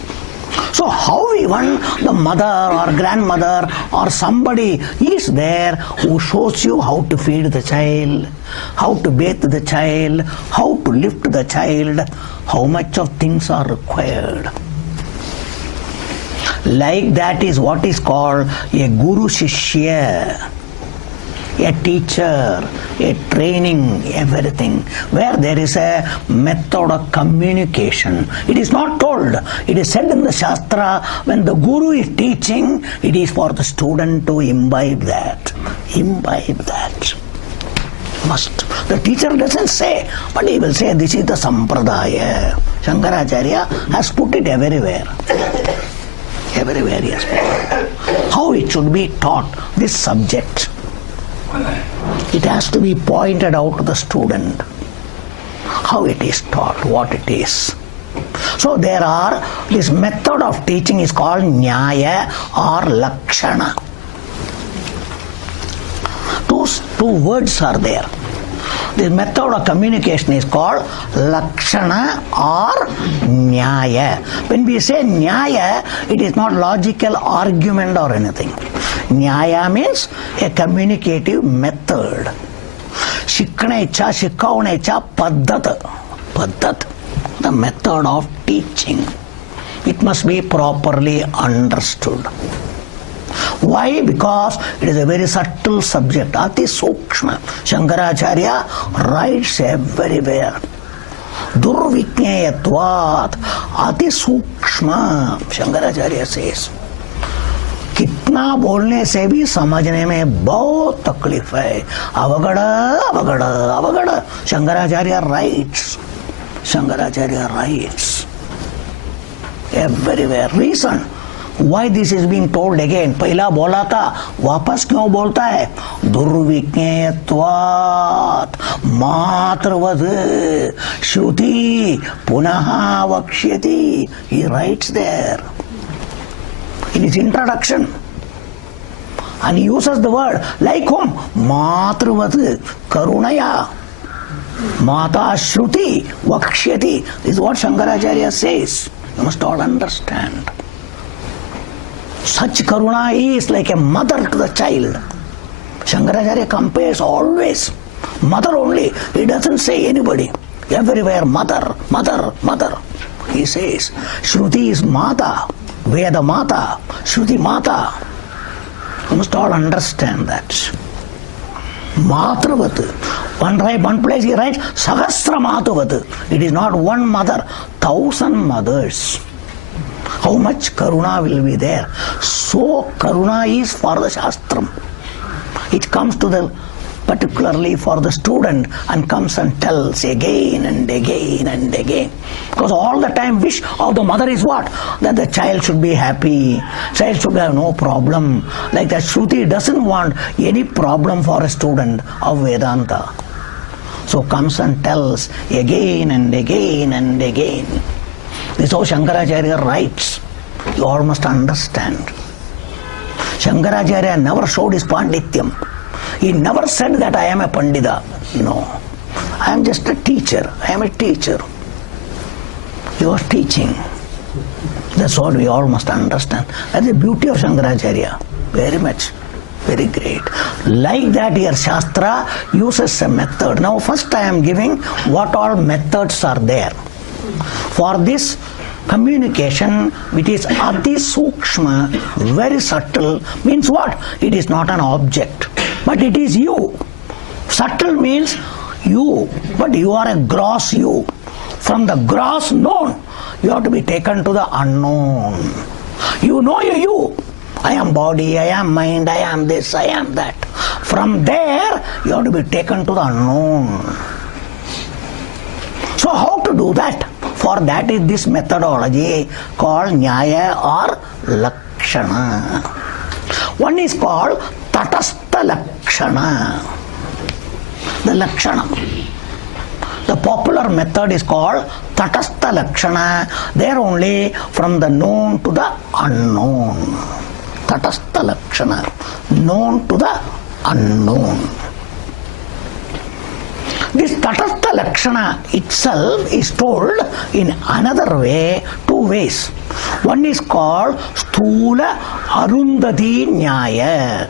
So how even the mother or grandmother or somebody is there who shows you how to feed the child, how to bathe the child, how to lift the child, how much of things are required. Like that is what is called a Guru Shishya. a teacher, a training, everything, where there is a method of communication. It is not told. It is said in the Shastra, when the Guru is teaching, it is for the student to imbibe that. Imbibe that. Must. The teacher doesn't say, but he will say, this is the Sampradaya. Shankaracharya has put it everywhere. Everywhere he has put it. How it should be taught, this subject. It has to be pointed out to the student. How it is taught, what it is. So there are, this method of teaching is called Nyaya or Lakshana. Two words are there. The method of communication is called Lakshana or Nyaya. When we say Nyaya, it is not logical argument or anything. Nyaya means a communicative method. Shiknecha, Shikaunecha, Paddhat. Paddhat, the method of teaching. It must be properly understood. Why? Because it is a very subtle subject. Ati Sukshma. Shankaracharya writes everywhere. Durvikneyatvat. Ati Sukshma. Shankaracharya says. कितना बोलने से भी समझने में बहुत तकलीफ है. अवगढ़ अवगढ़ अवगढ़. Shankaracharya writes. Shankaracharya writes. Everywhere. Reason. Why this is being told again? पहला बोला था, वापस क्यों बोलता है? दुर्विज्ञेयत्वात् मात्रवत् श्रुति पुनः वक्ष्यति. He writes there in his introduction, and he uses the word like whom? Matravat karunaya. Mata shruti vakshyati. This is what Shankaracharya says. You must all understand. Such karuna is like a mother to the child. Shankaracharya compares always mother only. He doesn't say anybody. Everywhere mother, mother, mother. He says Shruti is Mata, Veda Mata, Shruti Mata. You must all understand that. Matravat. One place he writes Sahasra Matavat. It is not one mother, 1,000 mothers. How much karuna will be there? So karuna is for the Shastram. It comes to the, particularly for the student, and comes and tells again and again and again. Because all the time wish of the mother is what? That the child should be happy, child should have no problem. Like that Shruti doesn't want any problem for a student of Vedanta. So comes and tells again and again and again. This is how Shankaracharya writes. You all must understand. Shankaracharya never showed his Pandityam. He never said that I am a Pandita. No. I am just a teacher. I am a teacher. He was teaching. That's what we all must understand. That's the beauty of Shankaracharya. Very much. Very great. Like that here Shastra uses a method. Now first I am giving what all methods are there. For this communication, which is ati sukshma, very subtle, means what? It is not an object, but it is you. Subtle means you, but you are a gross you. From the gross known, you have to be taken to the unknown. You know you. I am body, I am mind, I am this, I am that. From there, you have to be taken to the unknown. So how to do that? For that is this methodology called Nyaya or Lakshana. One is called Tatastha Lakshana. The Lakshana. The popular method is called Tatastha Lakshana. There only from the known to the unknown. Tatastha Lakshana. Known to the unknown. This Tatastha Lakshana itself is told in another way, two ways. One is called Sthula Arundhati Nyaya.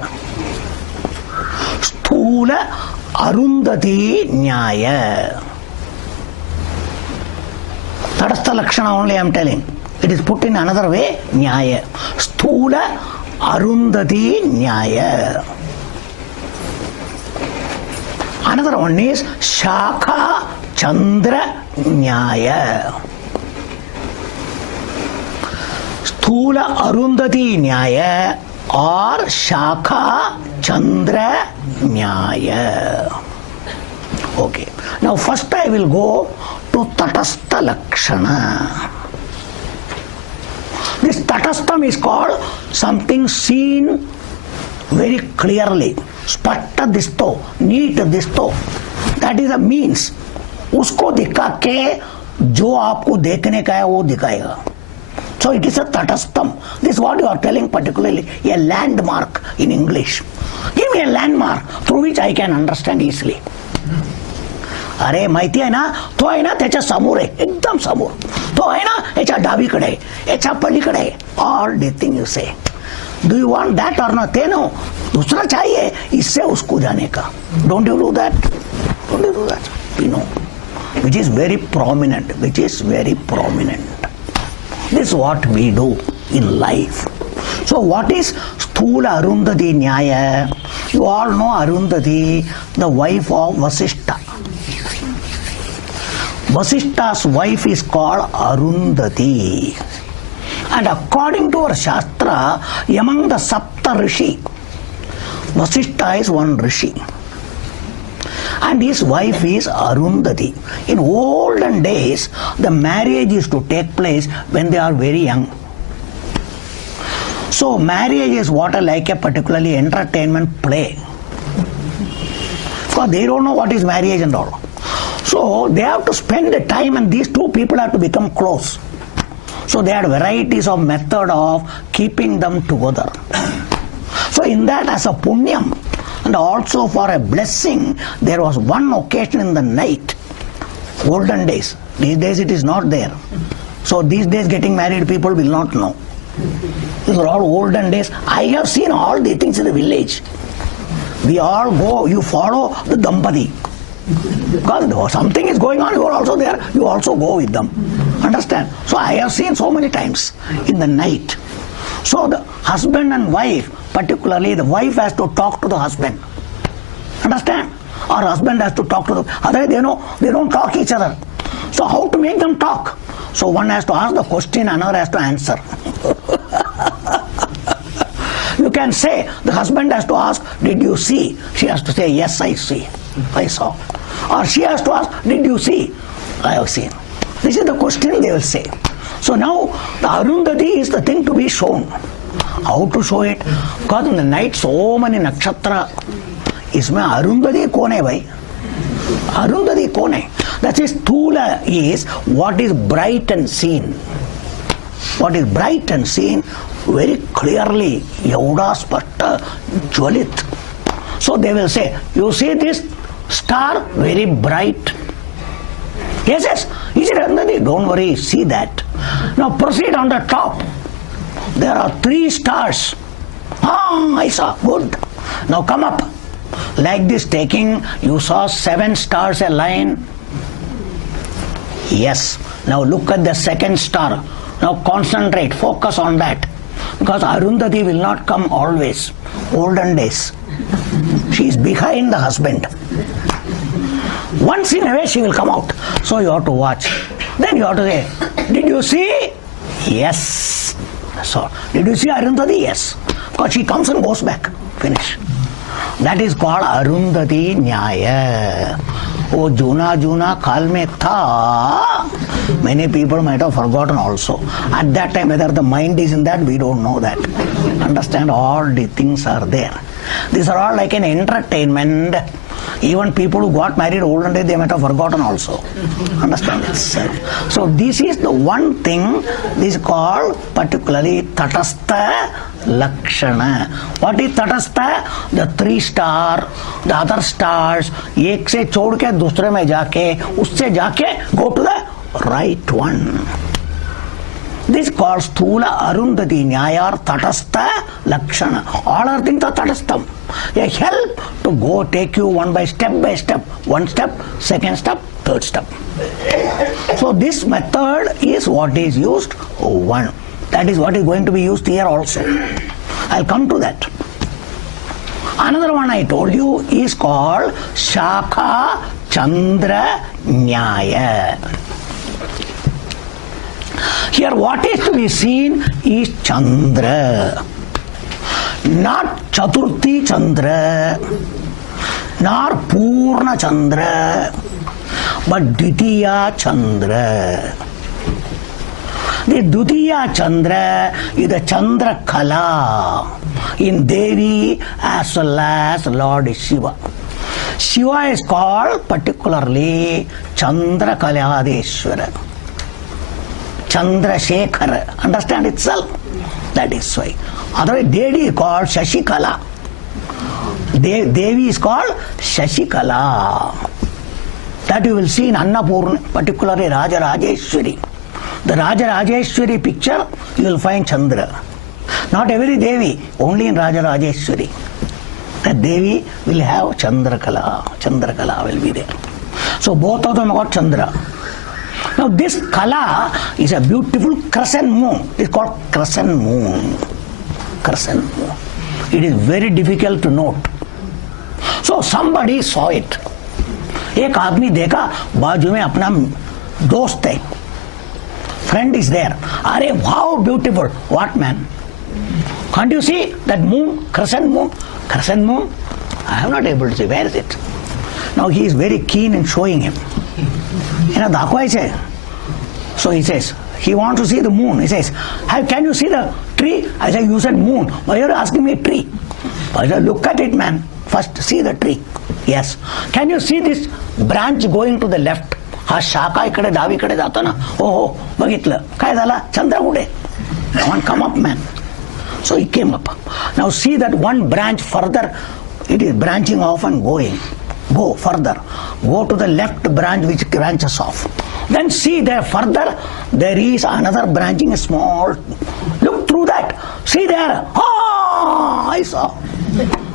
Sthula Arundhati Nyaya. Tatastha Lakshana only I am telling. It is put in another way, Nyaya. Sthula Arundhati Nyaya. Another one is Shakha Chandra Nyaya. Sthula Arundhati Nyaya or Shakha Chandra Nyaya. Okay. Now first I will go to Tatastha Lakshana. This Tatastha is called something seen very clearly. Spatta disto, neat disto. That is a means. उसको दिखा के जो आपको देखने का है वो दिखाएगा. So it is a Tatastham. This is what you are telling particularly, a landmark in English. Give me a landmark through which I can understand easily. अरे माहिती आहे ना, तो आहे ना त्याच्या समोर आहे, एकदम समोर. तो आहे ना याच्या डावीकडे आहे, याच्या पलीकडे आहे. All the thing you say. Do you want that or not? ते नो दूसरा चाहिए इससे उसको जाने का. Don't you do that? Don't you do that? We know. Which is very prominent. Which is very prominent. This is what we do in life. So what is Sthula Arundhati Nyaya? You all know Arundhati, the wife of Vasishtha. Vasishtha's wife is called Arundhati. And according to our Shastra, among the Sapta Rishi, Vasishtha is one Rishi. And his wife is Arundhati. In olden days, the marriage is to take place when they are very young. So marriage is what I like a particularly entertainment play. Because they don't know what is marriage and all. So they have to spend the time and these two people have to become close. So they had varieties of method of keeping them together. So in that as a punyam and also for a blessing, there was one occasion in the night, olden days. These days it is not there. So these days getting married people will not know. These are all olden days. I have seen all the things in the village. We all go, you follow the Dampati. Because something is going on, you are also there, you also go with them. Understand? So I have seen so many times in the night. So the husband and wife, particularly the wife has to talk to the husband. Understand? Or husband has to talk to the other. They know they don't talk each other. So how to make them talk? So one has to ask the question, another has to answer. You can say, the husband has to ask, did you see? She has to say, yes, I see. I saw. Or she has to ask, did you see? I have seen. This is the question they will say. So now the Arundhati is the thing to be shown. How to show it? Because in the night so many nakshatra. Isme Arundhati kone bhai? Arundhati kone? That is, Sthula is what is bright and seen. What is bright and seen very clearly. Yauda spashta jwalit. So they will say, you see this star very bright? Yes, yes. Is it Arundhati? Don't worry, see that. Now proceed on the top. There are 3 stars. Ah, I saw. Good. Now come up. Like this taking, you saw 7 stars a line. Yes. Now look at the second star. Now concentrate, focus on that. Because Arundhati will not come always. Olden days. She is behind the husband. Once in a way she will come out. So you have to watch. Then you have to say, did you see? Yes. So, did you see Arundhati? Yes. Because she comes and goes back. Finish. That is called Arundhati Nyaya. वो जूना जूना काल में था. Many people might have forgotten also. At that time, whether the mind is in that, we don't know that. Understand? All the things are there. These are all like an entertainment. Even people who got married olden days, they might have forgotten also. Understand itself. So this is the one thing. This is called particularly Tatastha Lakshana. What is Tatastha? The 3 star, the other stars, एक से छोड़ के दूसरे में जाके, उससे जाके go to the right one. This is called Sthula Arundhati Nyaya or Tatastha Lakshana. All are things are Tatastham. They help to go take you one by step. One step, second step, third step. So this method is what is used. One. That is what is going to be used here also. I'll come to that. Another one I told you is called Shakha Chandra Nyaya. Here what is to be seen is Chandra, not Chaturthi Chandra, nor Purna Chandra, but Dvitiya Chandra. The Dvitiya Chandra is the Chandra Kala in Devi as well as Lord Shiva. Shiva is called particularly Chandra Kaladeshwara, Chandra Shekhara. Understand itself? That is why. Otherwise, Devi is called Shashikala. Devi is called Shashikala. That you will see in Annapurna, particularly Raja Rajeshwari. The Raja Rajeshwari picture, you will find Chandra. Not every Devi, only in Raja Rajeshwari. That Devi will have Chandrakala. Chandrakala will be there. So both of them got Chandra. Now this Kala is a beautiful crescent moon. It is called crescent moon. Crescent moon. It is very difficult to note. So somebody saw it. एक आदमी देखा बाजू में अपना दोस्त है, friend is there. Arey, wow, beautiful. What, man? Can't you see that moon, crescent moon? Crescent moon? I am not able to see. Where is it? Now he is very keen in showing him. So he says, he wants to see the moon. He says, can you see the tree? I said, you said moon. Why are you asking me tree? I said, look at it, man. First see the tree. Yes. Can you see this branch going to the left? हा शाखा इकडे डावीकडे जातो ना. हो हो बघितलं. काय झाला? चंद्र कुठे? One come up, man. So he came up. Now see that one branch further, it is branching off and going. Go further. Go to the left branch which branches off. Then see there further, there is another branching small. Look through that. See there. Ah, I saw.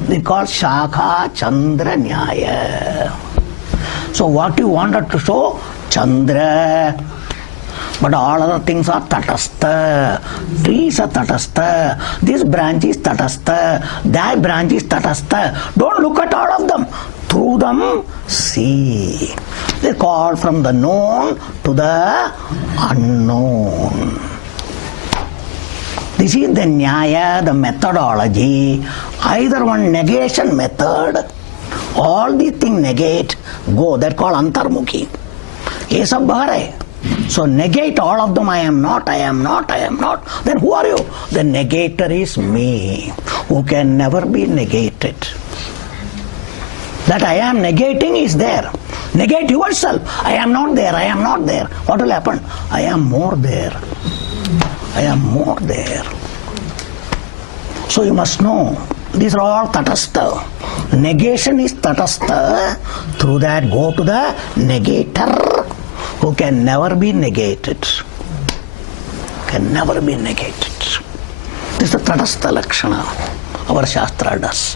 They call Shakha Chandra Nyaya. So what you wanted to show? Chandra. But all other things are tatastha. Trees are tatastha. This branch is tatastha. That branch is tatastha. Don't look at all of them. Through them, see. They call from the known to the unknown. This is the Nyaya, the methodology. Either one negation method, all these things negate, go. That's called Antarmukhi. Ye sab bahar hai. So negate all of them. I am not, I am not, I am not. Then who are you? The negator is me, who can never be negated. That I am negating is there. Negate yourself. I am not there, I am not there. What will happen? I am more there. I am more there. So you must know, these are all tatastha. Negation is tatastha. Through that go to the negator, who can never be negated. Can never be negated. This is the tatastha lakshana our Shastra does.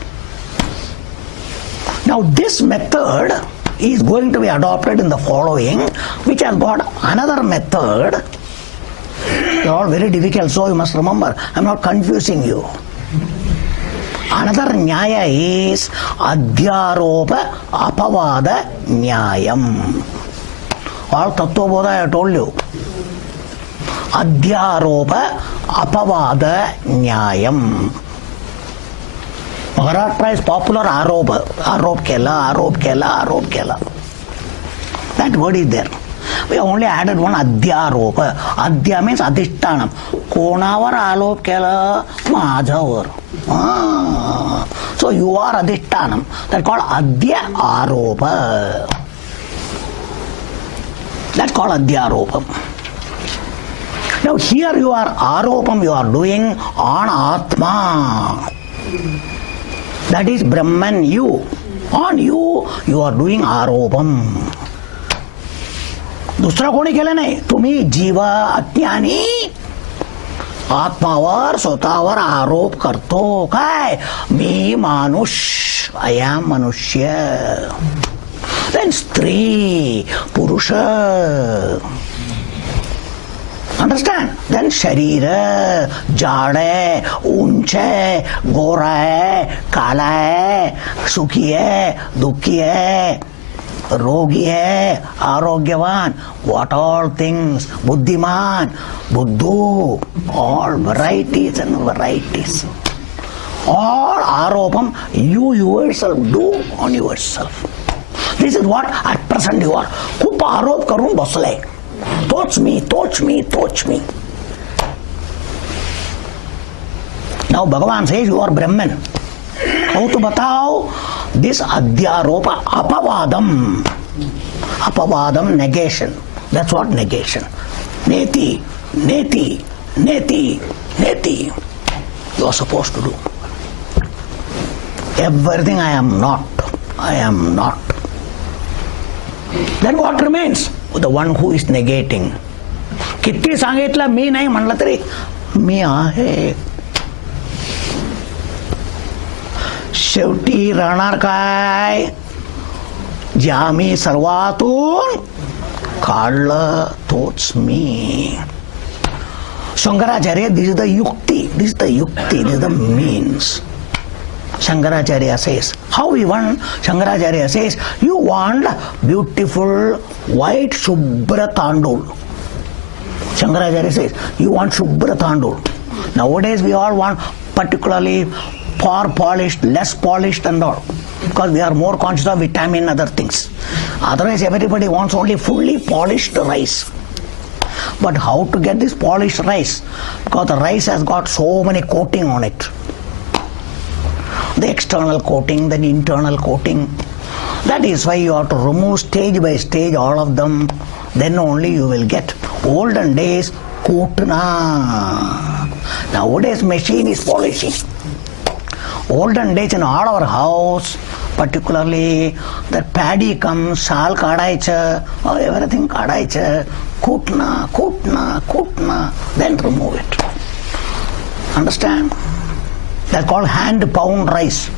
Now this method is going to be adopted in the following, which has got another method. They are all very difficult, so you must remember, I am not confusing you. Another Nyaya is Adhyaropa Apavada Nyayam. All Tattva Bodha I have told you. Adhyaropa Apavada Nyayam. Maharashtra is popular Aropa. Arop Kela, Arop Kela, Arop Kela. That word is there. We only added one Adhyaropa. Adhya means Adhishtanam. Konavar Alop Kela, Madhavar. So you are Adhishtanam. That's called Adhya Aropa. That's called Adhyaropam. Now here you are Aropam, you are doing on Atma. That is Brahman, you. On you, you are doing Aropam. दुसरा कोणी केलं नाही. तुम्ही जीवा अज्ञानी आत्मावर स्वतःवर आरोप करतो. काय? मी मानुष, I am मनुष्य. Then स्त्री, पुरुष. Understand? Then शरीर जाड़ है, ऊंच है, गोरा है, काला है, सुखी है, दुखी है, रोगी है, आरोग्यवान, what all things, बुद्धिमान, बुद्धू, all varieties and varieties. All आरोपम you yourself do on yourself. This is what at present you are. खूप आरोप करून बसले. तोच मी, तोच मी, तोच मी. Now Bhagavan says you are Brahman. How to बताओ? This adhyaropa apavadam. Apavadam, negation. That's what negation. Neti, neti, neti, neti. You are supposed to do. Everything I am not. I am not. Then what remains? The one who is negating. किती सांगितलं मी नाही म्हणलं तरी मी आहे. शेवटी राहणार काय? ज्या मी सर्वातून काढलं तोच मी. Shankaracharya, this is the yukti, this is the yukti, this is the means. Shankaracharya says, how we want? Shankaracharya says, you want beautiful white Shubhra Tandul. Shankaracharya says, you want Shubhra Tandul. Nowadays we all want particularly far polished, less polished and all, because we are more conscious of vitamin and other things. Otherwise everybody wants only fully polished rice. But how to get this polished rice? Because the rice has got so many coating on it. The external coating, then internal coating. That is why you have to remove stage by stage all of them. Then only you will get. Olden days, kotna. Nowadays machine is polishing. Olden days in all our house, particularly that paddy comes, sal kadaicha, everything kadaicha, kutna, kutna, kutna, then remove it. Understand? That's called hand pound rice.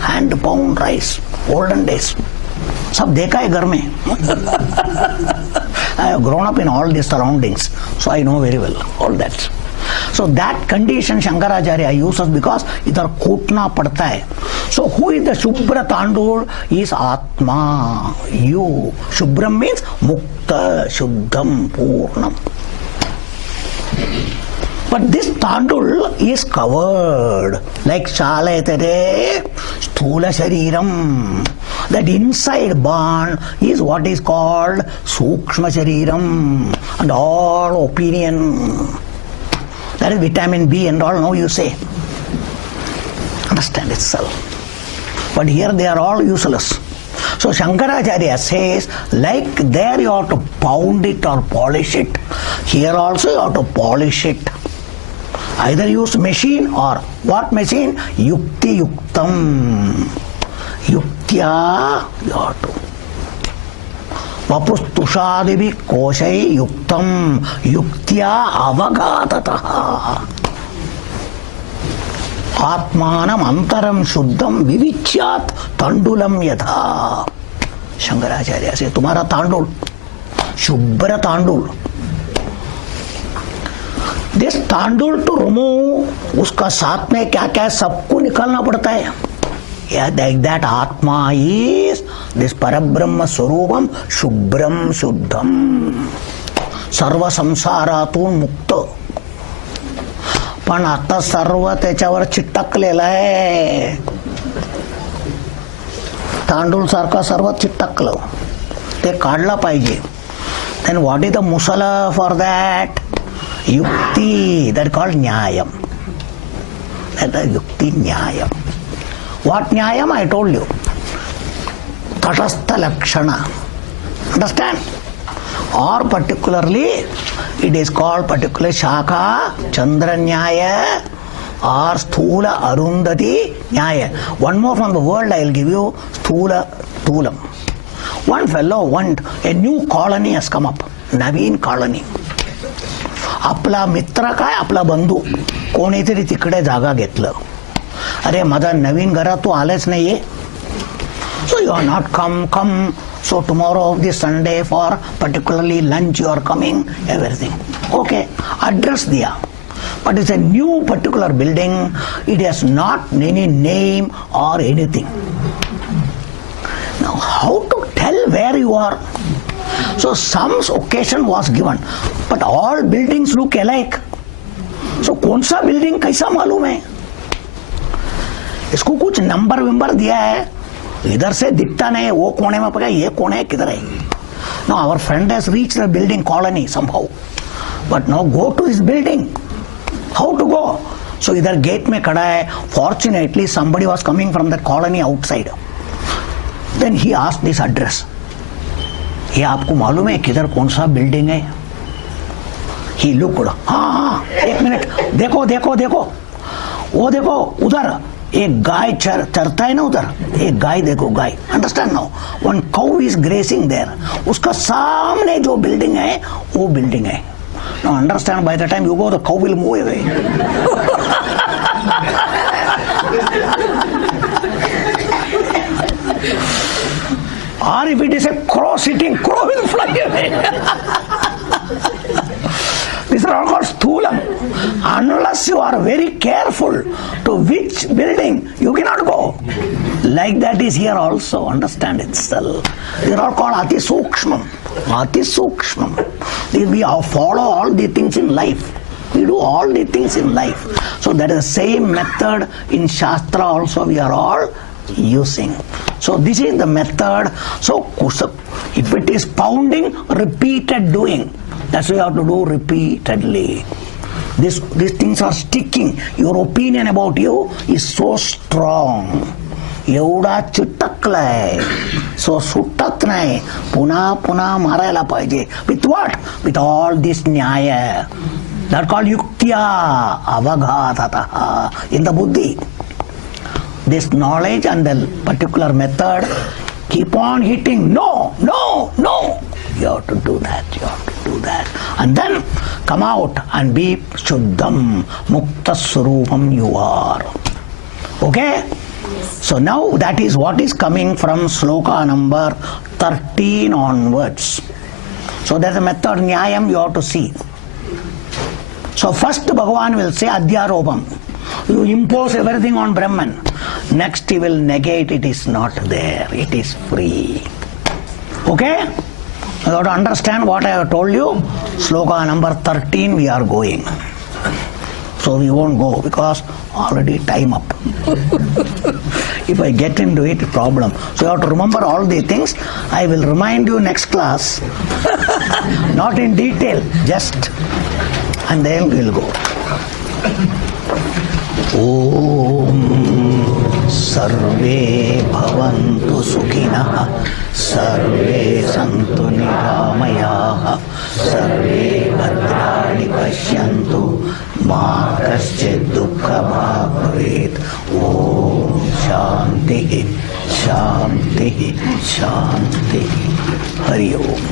Hand pound rice. Olden days. सब देखा है घर में. I have grown up in all these surroundings, so I know very well all that. So that condition Shankaracharya uses because इधर कूटना पड़ता है. So who is the Shubhra Tandul? Is Atma, you. Shubhram means Mukta, Shuddham, Purnam. But this Tandul is covered like Shale Tere, Sthula Shariram. That inside barn is what is called Sukshma Shariram and all opinion. That is vitamin B and all, now you say. Understand itself. But here they are all useless. So Shankaracharya says, like there you have to pound it or polish it. Here also you have to polish it. Either use machine or what machine? Yukti yuktam. Yuktya you have to. Vapustushadivi koshai yuktam yuktya avagatataha. Atmanam antaram shuddham vivichyat tandulam yatha. Shankaracharya says, तुम्हारा तांडुल, शुभ्र तांडुल. This तांडुल to remove, उसका साथ में क्या क्या सबको निकालना पड़ता है. Yeah, like that Atma is this Parabrahma Swarupam Shubhram Shuddham Sarva Samsaratun Mukta. पण आता सर्व त्याच्यावर चिटकलेलं आहे. तांदूळ सारखं सर्व चिटकलं, ते काढलं पाहिजे. Then what is the musala for that? Yukti, that is called Nyayam. That is Yukti Nyayam. What Nyayam? I told you. Tatastha Lakshana. Understand? Or particularly, it is called particularly Shaka, Chandra Nyaya or Sthula Arundhati Nyaya. One more from the world I will give you, Sthula Thulam. One fellow want a new colony has come up, Naveen colony. आपला मित्र काय, आपला बंधू कोणीतरी तिकडे जागा घेतलं. अरे माझा नवीन घरात तू आलेच नाहीये. So you are not come So tomorrow of the Sunday for particularly lunch you are coming, everything. Okay, address diya. But it's a new particular building. It has not any name or anything. Now how to tell where you are? So some occasion was given, but all buildings look alike. So कौन सा building कैसा मालूम है? इसको कुछ number विंबर दिया है, इधर से दिखता नहीं, वो कोने में पड़ा, ये कोने है, किधर है? Now our friend has reached the building colony somehow, but now go to his building. How to go? So इधर गेट में खड़ा है. Fortunately somebody was coming from the colony outside. Then he asked this address. ये आपको मालूम है किधर कौन सा बिल्डिंग है? He looked. हाँ, एक मिनट, देखो देखो देखो, वो देखो उधर एक गाय चरता है ना, उधर एक गाय देखो, गाय. Understand now? One cow is grazing there. उसका सामने जो बिल्डिंग है वो बिल्डिंग है. Now understand, by the time you go the cow will move away. Or if it is a crow sitting, crow will fly away. These are all called sthulam. Unless you are very careful to which building, you cannot go. Like that is here also, understand itself. These are all called ati sukshmam. Ati sukshmam. We follow all the things in life. We do all the things in life. So that is the same method in Shastra also we are all using. So this is the method. So if it is pounding, repeated doing. That's what you have to do repeatedly. These things are sticking. Your opinion about you is so strong. एवढा चिटकलाय, so सुटत नाही, पुन्हा पुन्हा मारायला पाहिजे. With what? With all this न्याय. That called yuktya avaghatataha in the buddhi. This knowledge and the particular method keep on hitting. No, no, no. You have to do that. You have to do that. And then come out and be Shuddham, Mukta Swarupam you are. Okay? So now that is what is coming from sloka number 13 onwards. So there's a method Nyayam you have to see. So first Bhagavan will say Adhyaropam. You impose everything on Brahman. Next he will negate, it is not there. It is free. Okay? You have to understand what I have told you. Sloka number 13 we are going. So we won't go because already time up. If I get into it, problem. So you have to remember all the things. I will remind you next class. Not in detail, just. And then we'll go. Om Sarve Bhavantu Sukhinah Sarve Santu Niramayah Sarve Bhadrani Pashyantu Ma Kaschid Dukkha Bhavet. Om Shanti Shanti Shanti. Hari Om.